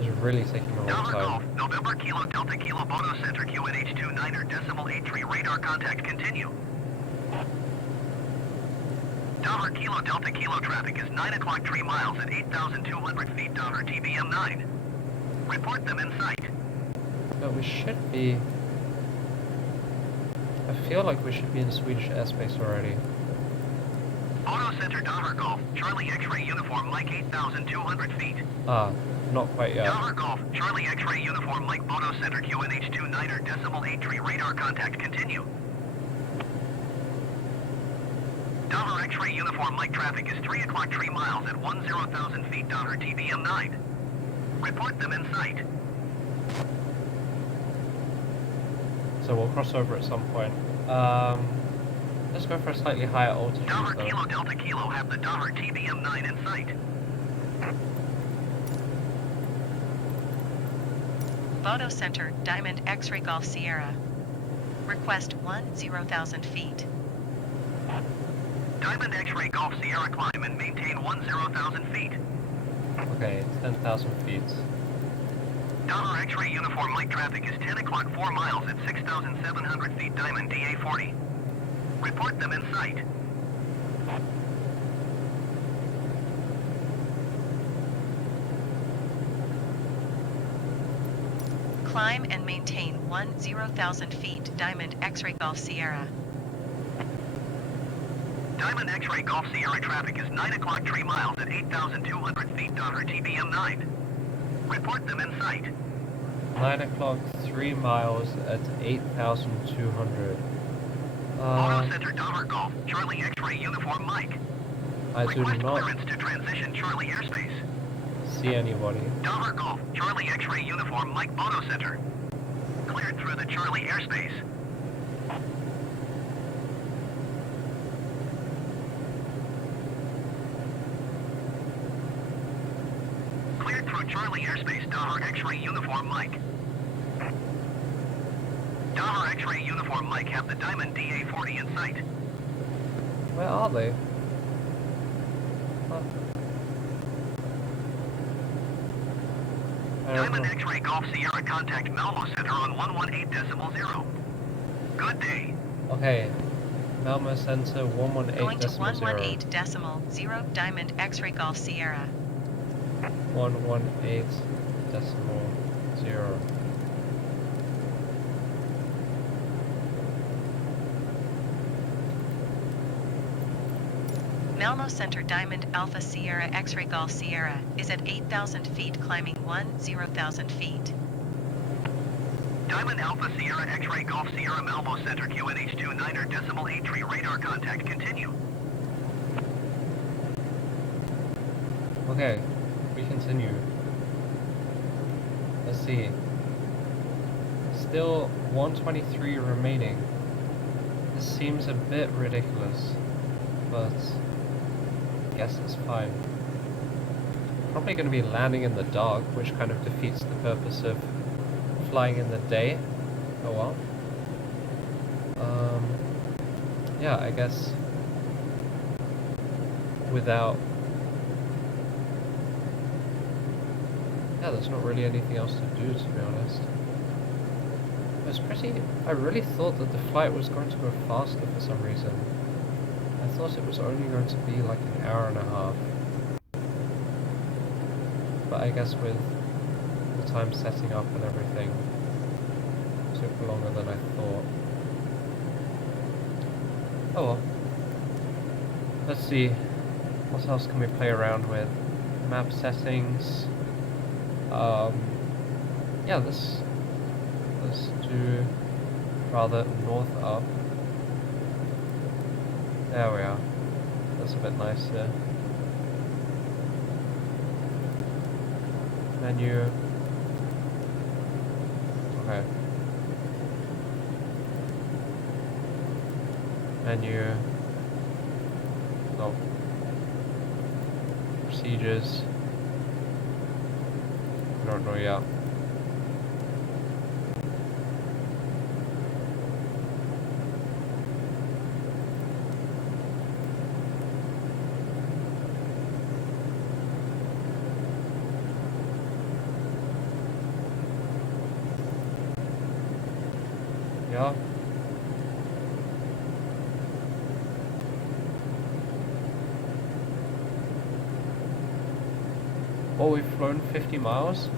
It's really taking a long time. November Kilo Delta Kilo Bono Center QNH 29.83 radar contact continue. Dollar Kilo Delta Kilo traffic is 9 o'clock 3 miles at 8,200 feet. Dollar TBM 9. Report them in sight. But we should be... I feel like we should be in Swedish airspace already. Auto Center Dollar Golf, Charlie X-Ray Uniform Mike 8,200 feet. Ah, not quite yet. Dollar Golf, Charlie X-Ray Uniform Mike Bono Center QNH 29.83 radar contact continue. Dollar X-Ray Uniform Mike traffic is 3 o'clock 3 miles at 10,000 feet. Dollar TBM 9. Report them in sight. So we'll cross over at some point. Let's go for a slightly higher altitude. Dollar Kilo Delta Kilo have the Dollar TBM 9 in sight. Bono Center, Diamond X-Ray Golf Sierra. Request 10,000 feet. Diamond X-Ray Golf Sierra climb and maintain 10,000 feet. Okay, 10,000 feet. Dollar X-ray uniform Mike traffic is 10 o'clock 4 miles at 6,700 feet Diamond DA40. Report them in sight. Climb and maintain 10,000 feet Diamond X-ray Golf Sierra. Diamond X-ray Golf Sierra traffic is 9 o'clock 3 miles at 8,200 feet TBM 9. Report them in sight. 9 o'clock, 3 miles at 8,200. Auto Center Dollar Golf, Charlie X-ray uniform Mike. I do Request not clearance to transition Charlie airspace. see anybody. Dollar Golf, Charlie X-ray uniform Mike Auto Center. Cleared through the Charlie airspace. Cleared through Charlie airspace, Dollar X-ray uniform Mike. Dollar X-ray uniform Mike have the Diamond DA40 in sight. Where are they? Huh. I don't Diamond know. X-ray Golf Sierra contact Malmo Center on 118.0. Good day. Okay. Malmo Center Going to 118.0. 118.0 Diamond X-ray Golf Sierra. 118.0. Malmo Center Diamond Alpha Sierra X-ray Golf Sierra is at 8,000 feet climbing 10,000 feet. Diamond Alpha Sierra X-ray Golf Sierra Malmo Center QNH29.83 radar contact continue. Okay, we continue. Let's see. Still 123 remaining. This seems a bit ridiculous, but I guess it's fine. Probably going to be landing in the dark, which kind of defeats the purpose of flying in the day. Oh well. Yeah, I guess without... Yeah, there's not really anything else to do, to be honest. It was pretty... I really thought that the flight was going to go faster for some reason. I thought it was only going to be like an hour and a half. But I guess with the time setting up and everything, it took longer than I thought. Oh well. Let's see. What else can we play around with? Map settings. Yeah, let's do rather north up. There we are. That's a bit nicer. Menu. Okay. Menu. No. Procedures. I don't know yet. Yeah. Oh, we've flown 50 miles?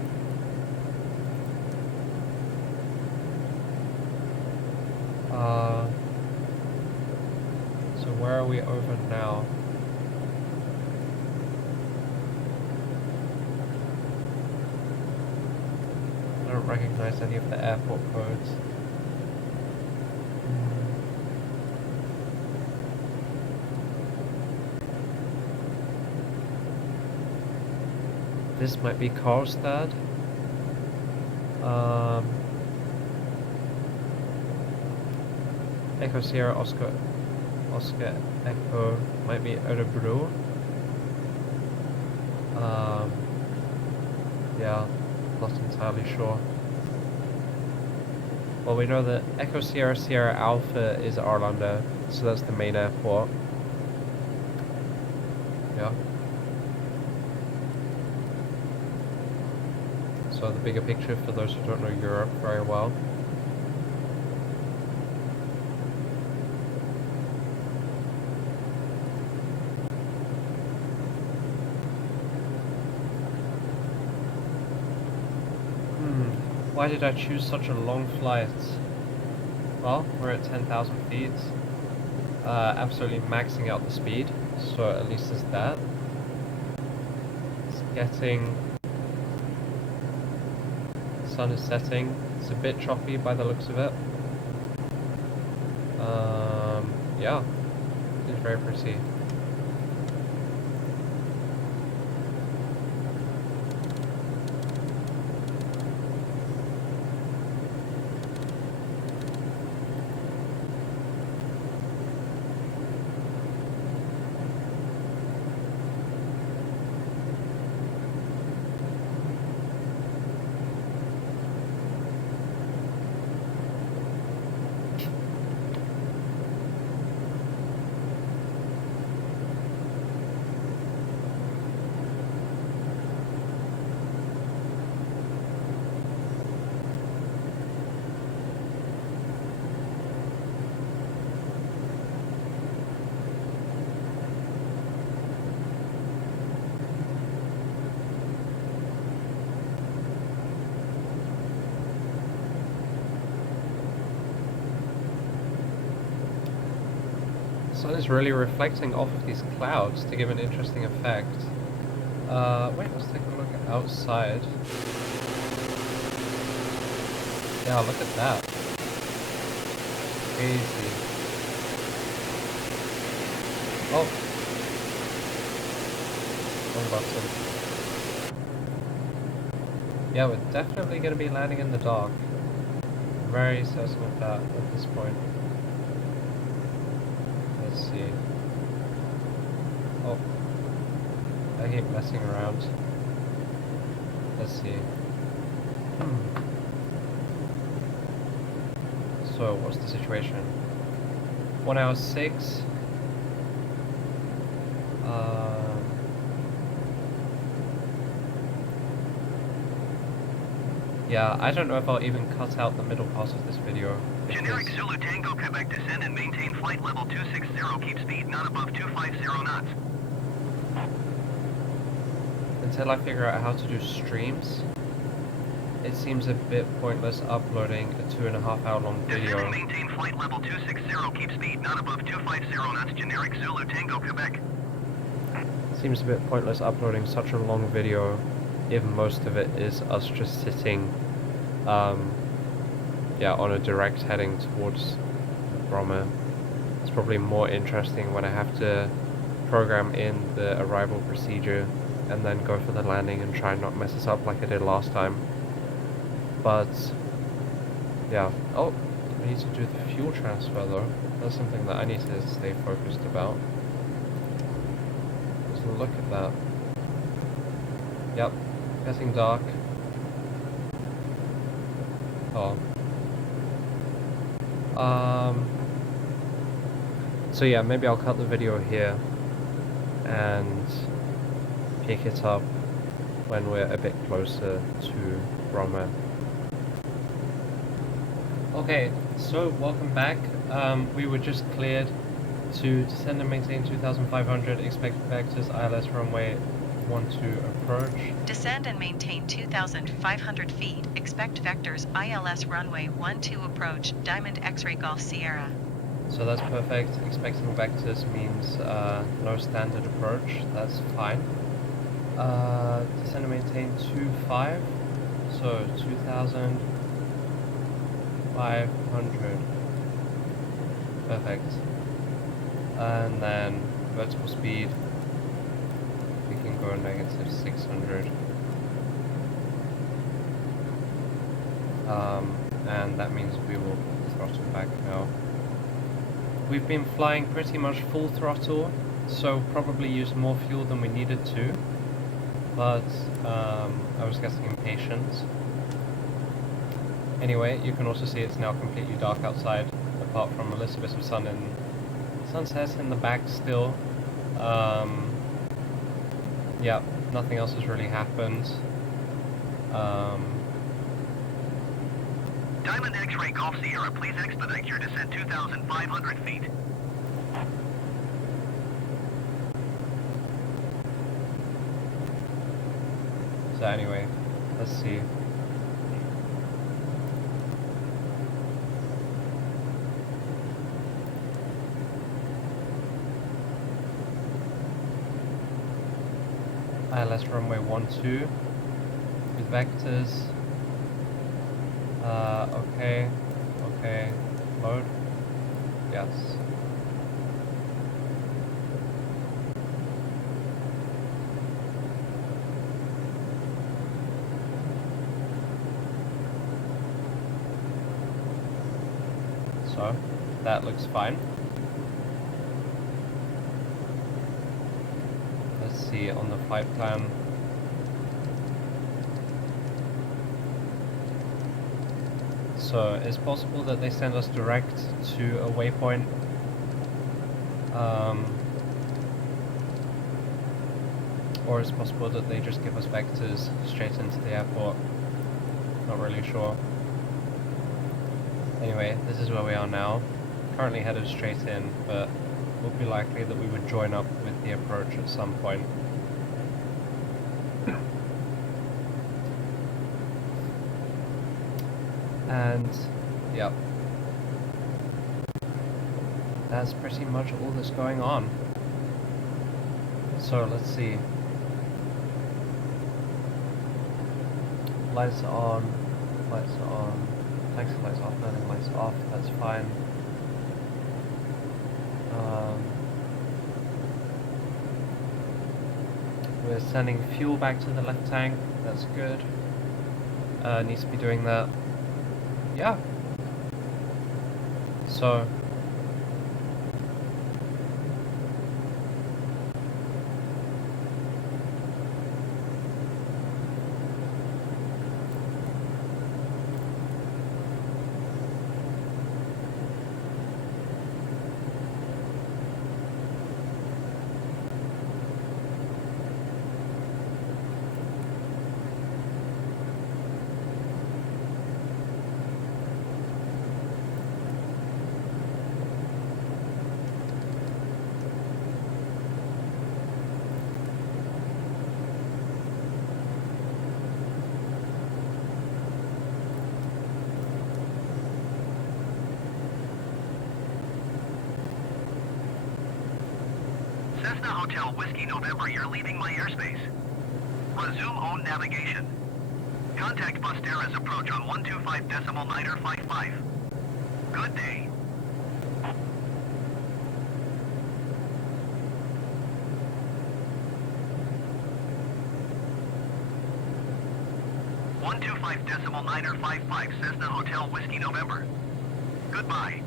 So where are we over now? I don't recognize any of the airport codes. This might be Karlstad. Echo Sierra Oscar Echo might be Örebro. Yeah, not entirely sure. Well, we know that Echo Sierra Sierra Alpha is Arlanda, so that's the main airport. Yeah. So the bigger picture for those who don't know Europe very well. Why did I choose such a long flight? Well, we're at 10,000 feet. Absolutely maxing out the speed, so at least there's that. It's getting... sun is setting. It's a bit choppy by the looks of it. Yeah, it's very pretty. The sun is really reflecting off of these clouds to give an interesting effect. Wait, let's take a look outside. Yeah, look at that. Crazy. Oh. Wrong button. Yeah, we're definitely going to be landing in the dark. Very certain of that at this point. Let's see. Oh. I keep messing around. Let's see. So, what's the situation? 1 hour 6. Yeah, I don't know if I'll even cut out the middle part of this video. Generic Zulu Tango Quebec, descend and maintain flight level 260, keep speed not above 250 knots. Until I figure out how to do streams, it seems a bit pointless uploading a 2.5 hour long video. Descend and maintain flight level 260, keep speed not above 250 knots. Generic Zulu Tango Quebec. Seems a bit pointless uploading such a long video if most of it is us just sitting yeah, on a direct heading towards Bromma. It's probably more interesting when I have to program in the arrival procedure and then go for the landing and try and not mess this up like I did last time. But yeah. Oh, I need to do the fuel transfer though. That's something that I need to stay focused about. Just look at that. Yep, getting dark. Oh. So yeah, maybe I'll cut the video here and pick it up when we're a bit closer to Bromma. Okay, so welcome back. We were just cleared to descend and maintain 2,500, expected vectors, ILS runway 12 approach. Descend and maintain 2,500 feet, expect vectors, ILS runway 12 approach, Diamond X-ray Golf Sierra. So that's perfect. Expecting vectors means no standard approach. That's fine. Descend and maintain 2.5. So 2,500. Perfect. And then vertical speed. We can go negative 600. And that means we will throttle back now. We've been flying pretty much full throttle, so probably used more fuel than we needed to, but I was getting impatient. Anyway, you can also see it's now completely dark outside, apart from a little bit of sun and sunset in the back still. Yeah, nothing else has really happened. Diamond X-Ray Golf Sierra, please expedite your descent 2,500 feet. So anyway, let's see. ILS runway 12 with vectors. Okay, okay, mode, yes. So, that looks fine. Let's see on the flight plan. So it's possible that they send us direct to a waypoint. Or it's possible that they just give us vectors straight into the airport. Not really sure. Anyway, this is where we are now. Currently headed straight in, but it would be likely that we would join up with the approach at some point. And, yep. That's pretty much all that's going on. So, let's see. Lights are on, lights are on, taxi lights off, landing lights off, that's fine. We're sending fuel back to the left tank, that's good. Needs to be doing that. Yeah. So Cessna Hotel Whiskey November, you're leaving my airspace. Resume own navigation. Contact Bustera's approach on 125.955. Good day. .955 Cessna Hotel Whiskey November. Goodbye.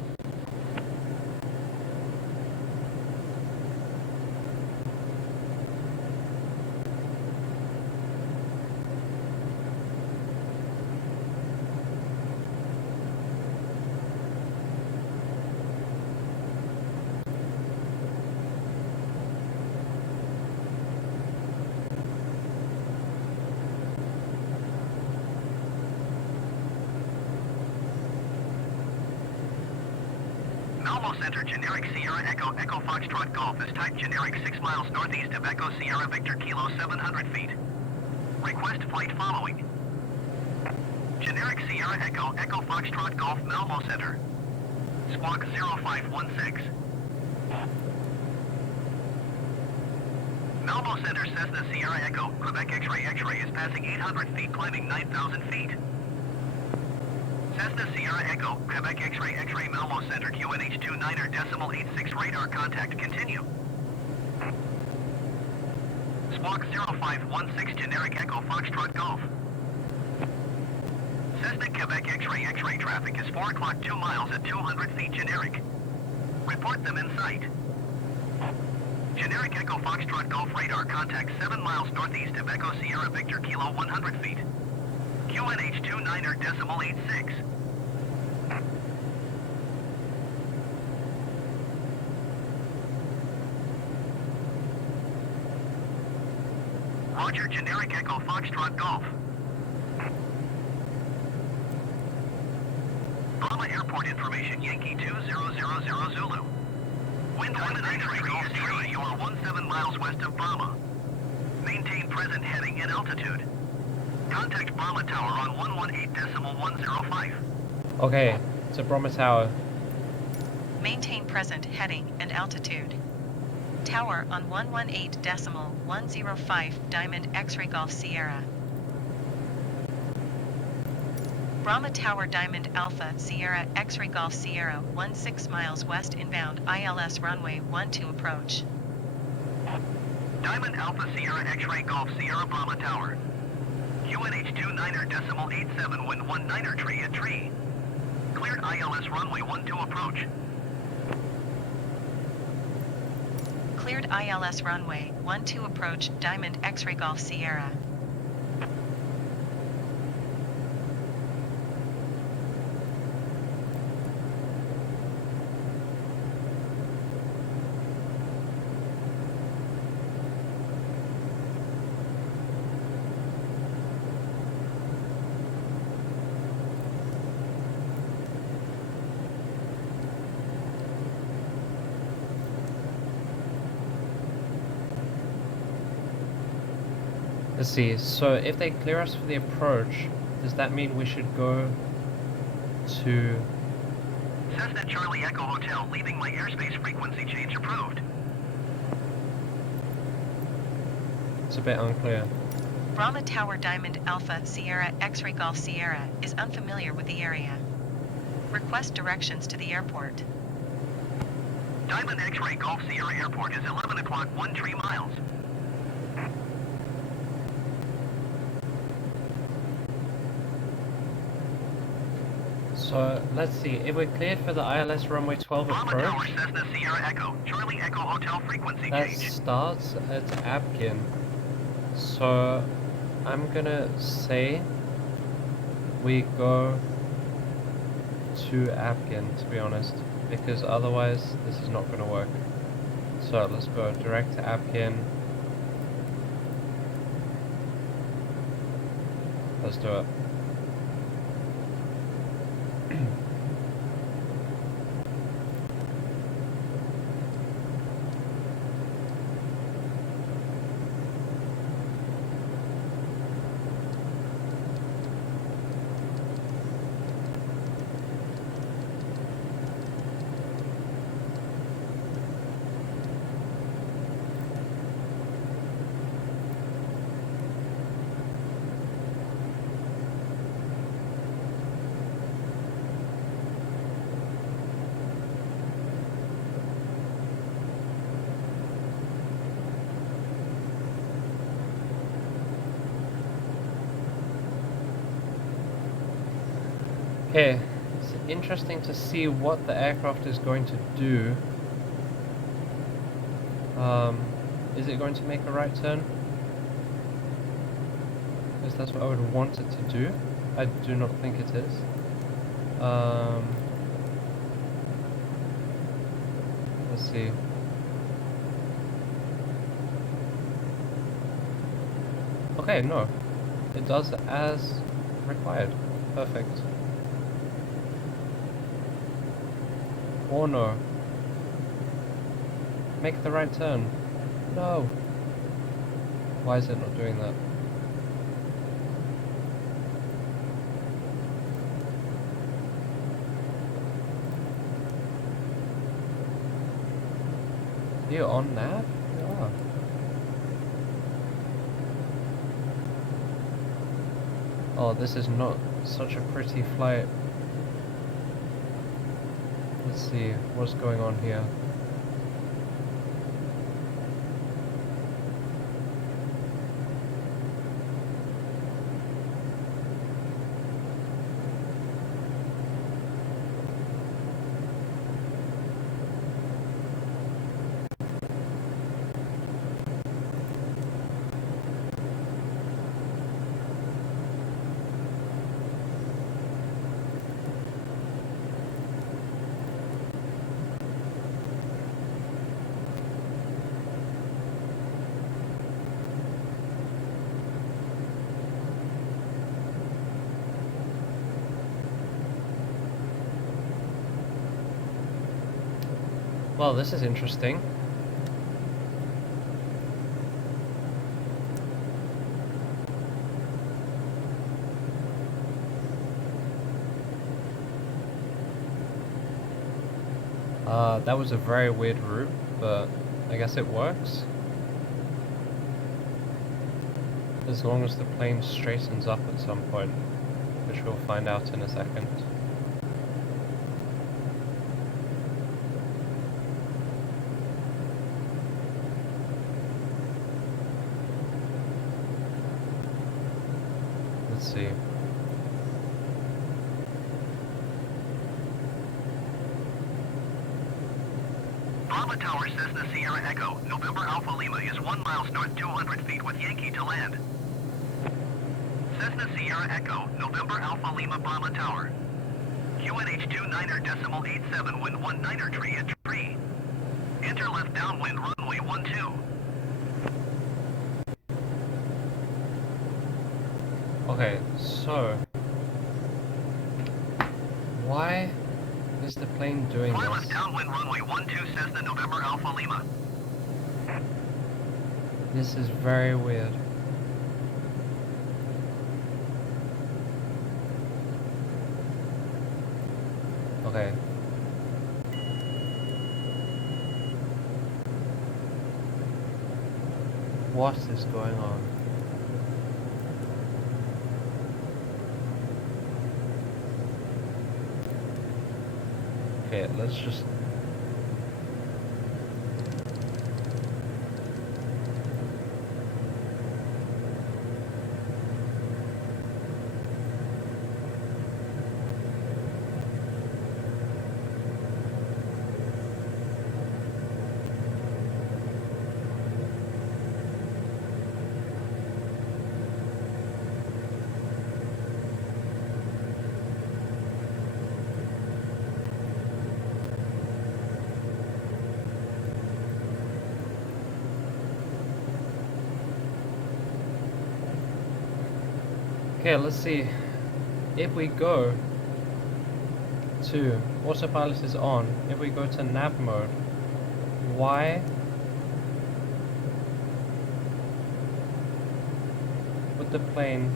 Malmo Center, generic Sierra Echo, Echo Foxtrot Golf is type generic 6 miles northeast of Echo Sierra Victor Kilo 700 feet. Request flight following. Generic Sierra Echo, Echo Foxtrot Golf, Malmo Center. Squawk 0516. Malmo Center, Cessna Sierra Echo, Quebec X-Ray X-Ray is passing 800 feet, climbing 9,000 feet. Cessna Sierra Echo, Quebec X-Ray X-Ray Malmo Center, QNH29.86 radar contact, continue. Squawk 0516, generic Echo Foxtrot Golf. Cessna Quebec X-Ray X-Ray traffic is 4 o'clock 2 miles at 200 feet generic. Report them in sight. Generic Echo Foxtrot Golf radar contact 7 miles northeast of Echo Sierra Victor Kilo 100 feet. QNH29.86. Roger, generic Echo Foxtrot Golf. airport information, Yankee 2000 Zulu. Wind 193 Golf Sierra, you are 17 miles west of Bromma. Maintain present heading and altitude. Contact Bromma Tower on 118.105. Okay, to Bromma Tower. Maintain present heading and altitude. Tower on 118.105 Diamond X-Ray Golf Sierra. Bromma Tower Diamond Alpha Sierra X-Ray Golf Sierra 16 miles west inbound ILS runway 12 approach. Diamond Alpha Sierra X-Ray Golf Sierra Bromma Tower. QNH 29er.87 wind 19er tree at tree. Cleared ILS runway 12 approach. Cleared ILS runway 12 approach Diamond X-Ray Golf Sierra. Let's see, so if they clear us for the approach, does that mean we should go to... Cessna Charlie Echo Hotel, leaving my airspace frequency change approved. It's a bit unclear. Bromma Tower Diamond Alpha Sierra X-Ray Golf Sierra is unfamiliar with the area. Request directions to the airport. Diamond X-Ray Golf Sierra Airport is 11 o'clock 13 miles. So, let's see, if we're cleared for the ILS runway 12 Bromma Tower approach, Cessna Sierra Echo, Charlie Echo Hotel frequency that change. starts at Abkin. So, I'm gonna say we go to Abkin, to be honest, because otherwise this is not gonna work. So, let's go direct to Abkin. Let's do it. Okay, it's interesting to see what the aircraft is going to do. Is it going to make a right turn? Because that's what I would want it to do. I do not think it is. Let's see. Okay, no. It does as required. Perfect. Or no. Make the right turn. No. Why is it not doing that? Are you on nav? You are. Oh, this is not such a pretty flight. Let's see what's going on here. Well, this is interesting. That was a very weird route, but I guess it works. As long as the plane straightens up at some point, which we'll find out in a second. Let's see. Brahma Tower, Cessna Sierra Echo, November Alpha Lima is 1 mile north 200 feet with Yankee to land. Cessna Sierra Echo, November Alpha Lima Brahma Tower. QNH 29.87, wind 19 tree at tree. Enter left downwind runway 12. Okay, so why is the plane doing Fly this? left downwind runway 12 Cessna November Alpha Lima. This is very weird. Okay. What is going on? Okay, let's just... Okay, let's see. If we go to autopilot is on, if we go to nav mode, why would the plane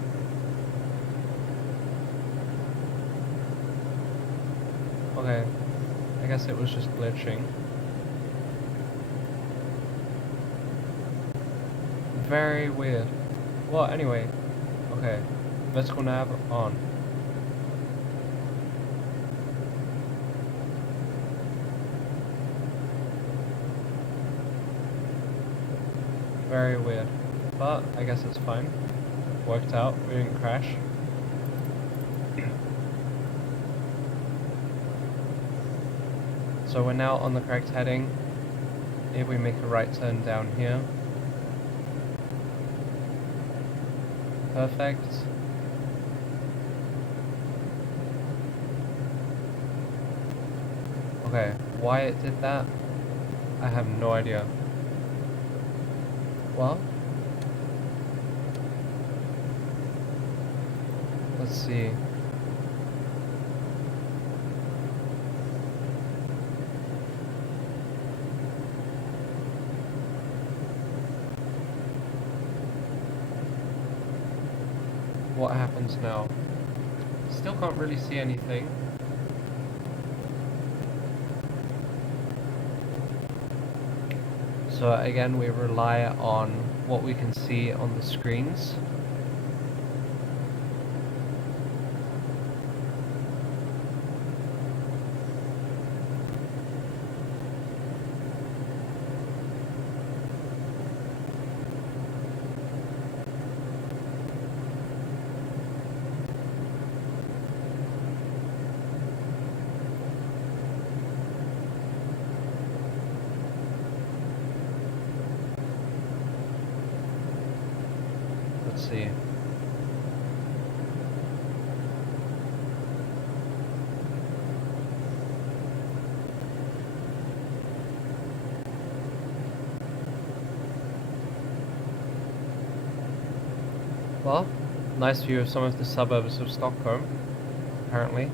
okay, I guess it was just glitching. Very weird. Well, anyway, okay. Vertical nav on. Very weird. But I guess it's fine. Worked out, we didn't crash. So we're now on the correct heading. If we make a right turn down here. Perfect. Okay, why it did that, I have no idea. Well, let's see. What happens now? Still can't really see anything. So again, we rely on what we can see on the screens. Let's see. Well, nice view of some of the suburbs of Stockholm, apparently.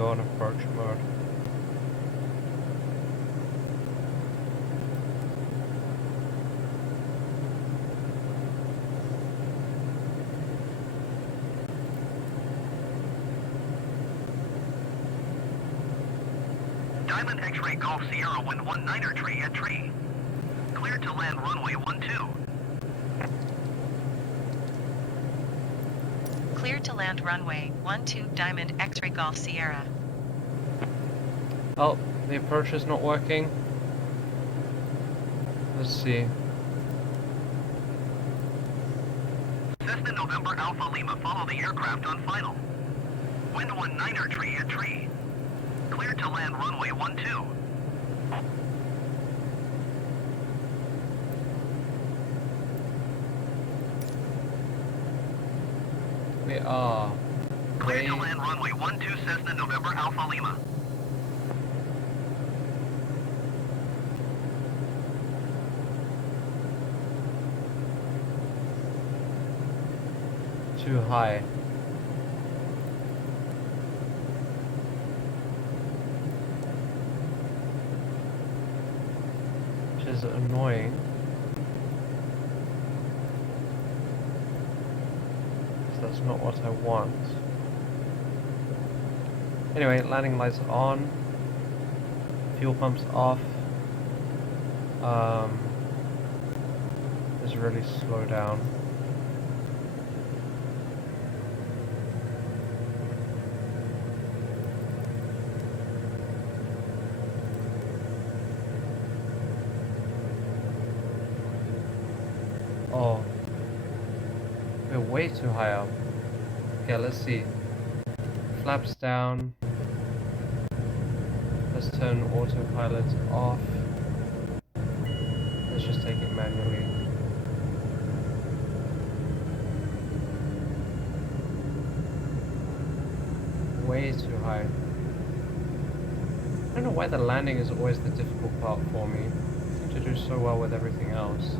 go on approach mode. Diamond X-ray Golf Sierra wind 19er tree at tree. Cleared to land runway 12. Cleared to land runway 12 Diamond X-ray Golf Sierra. Oh, the approach is not working. Let's see. Cessna November Alpha Lima, follow the aircraft on final. Wind 19er tree at tree. Cleared to land runway 12. We are Cleared to land runway 12 Cessna November Alpha Lima. too high. Which is annoying. That's not what I want. Anyway, landing lights on. Fuel pumps off. Let's really slow down. Oh. We're way too high up. Okay, let's see. Flaps down. Let's turn autopilot off. Let's just take it manually. Way too high. I don't know why the landing is always the difficult part for me. I seem to do so well with everything else.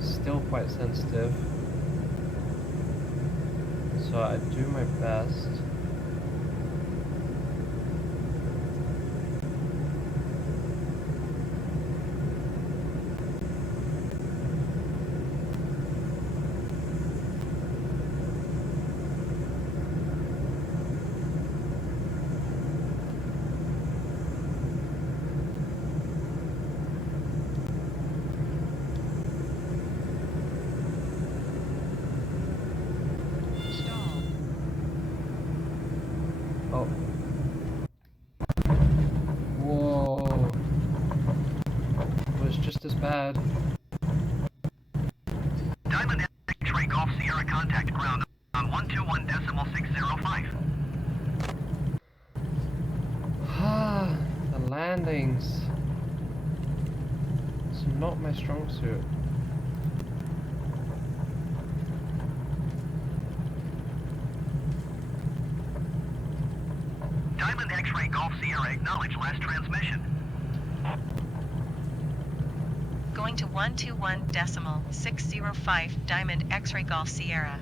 Still quite sensitive, so I do my best. Oh. Whoa. It was just as bad. Diamond X-ray Golf Sierra contact ground on 121.605. The landings. It's not my strong suit. Diamond X-ray Golf Sierra, acknowledge last transmission. Going to 121.605 Diamond X-ray Golf Sierra.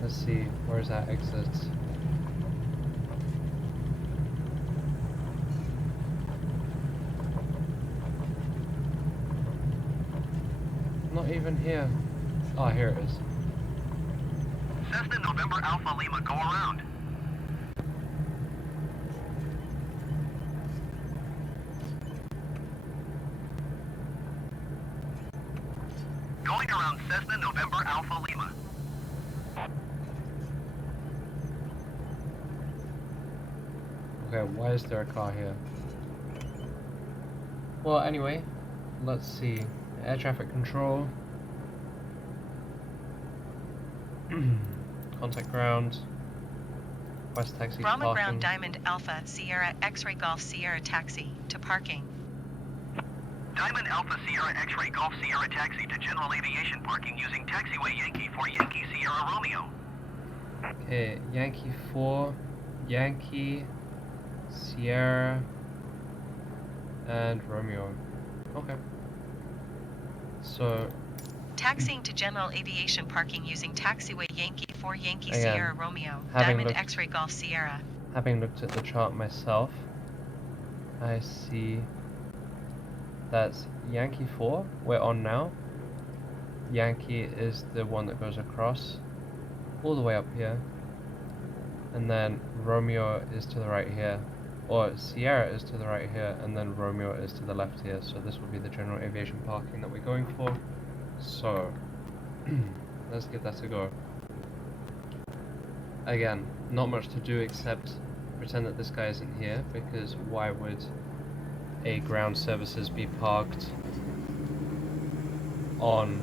Let's see, where's that exit? Not even here. Oh, here it is. Cessna November Alpha Lima, go around. Going around Cessna November Alpha Lima. Okay, why is there a car here? Well, anyway, let's see. Air traffic control. Contact ground. request taxi to Bromma parking. Ground Diamond Alpha Sierra X-Ray Golf Sierra Taxi to parking. Diamond Alpha Sierra X-Ray Golf Sierra Taxi to general aviation parking using taxiway Yankee for Yankee Sierra Romeo. Okay, Yankee 4, Yankee, Sierra, and Romeo. Okay. So, Taxiing to general aviation parking using taxiway Yankee 4 Yankee Again, Sierra Romeo, having Diamond looked- X-Ray Golf Sierra. having looked at the chart myself, I see that's Yankee 4, we're on now. Yankee is the one that goes across all the way up here. And then Romeo is to the right here. Or Sierra is to the right here, and then Romeo is to the left here. So this will be the general aviation parking that we're going for. So, let's give that a go. Again, not much to do except pretend that this guy isn't here, because why would a ground services be parked on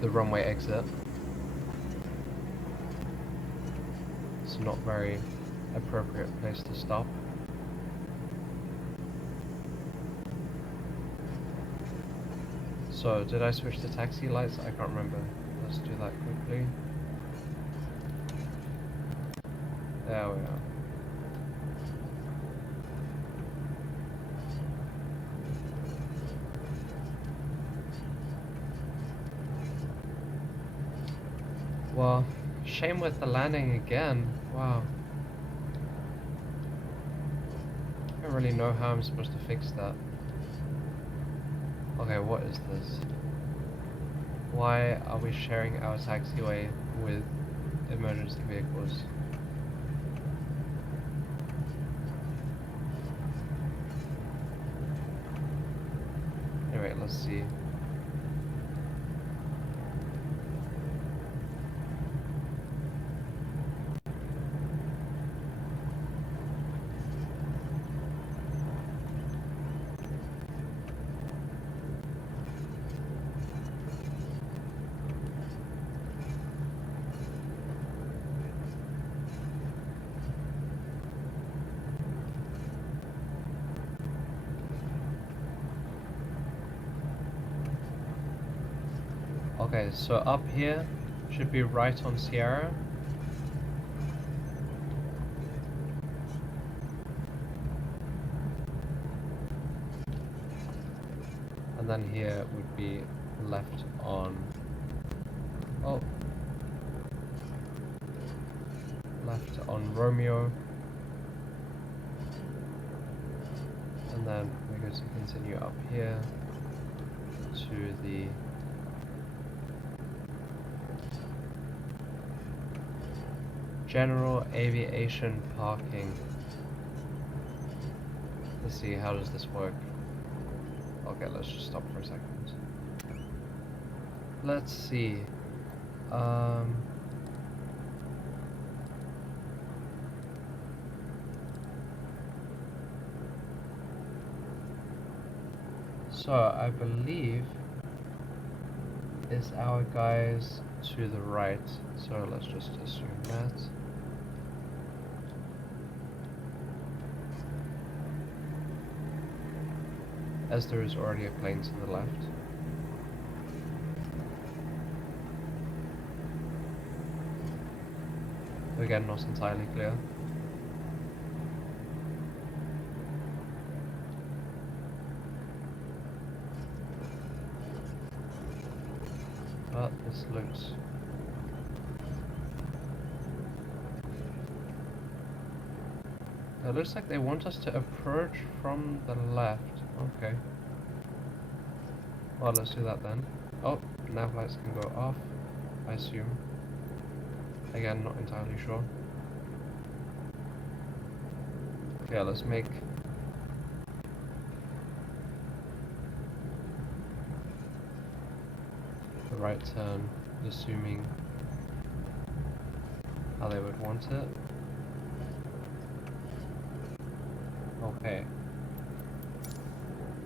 the runway exit? It's not very appropriate place to stop. So, did I switch to taxi lights? I can't remember. Let's do that quickly. There we are. Well, shame with the landing again. Wow. I don't really know how I'm supposed to fix that. Okay, what is this? Why are we sharing our taxiway with emergency vehicles? Anyway, let's see. Okay, so up here should be right on Sierra. And then here would be left on... Oh. Left on Romeo. And then we're going to continue up here to the... general aviation parking. Let's see, how does this work? Okay, let's just stop for a second. Let's see. So I believe it's our guys to the right. So let's just assume that. As there is already a plane to the left. Again, not entirely clear. But this looks... It looks like they want us to approach from the left. Okay. Well, let's do that then. Oh, nav lights can go off, I assume. Again, not entirely sure. Okay, let's make... the right turn, assuming how they would want it. Okay.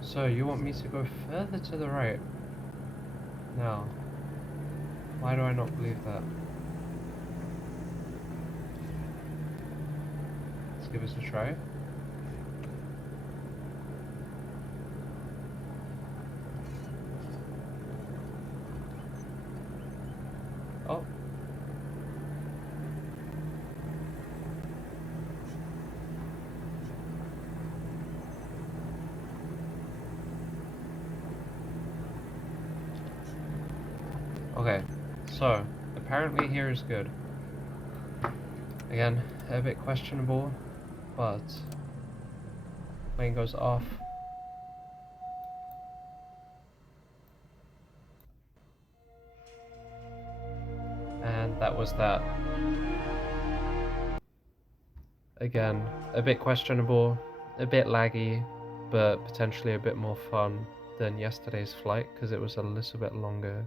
So, you want me to go further to the right? Now, why do I not believe that? give this a try. Oh. Okay, so apparently here is good. Again, a bit questionable, but plane goes off. And that was that. Again, a bit questionable, a bit laggy, but potentially a bit more fun than yesterday's flight because it was a little bit longer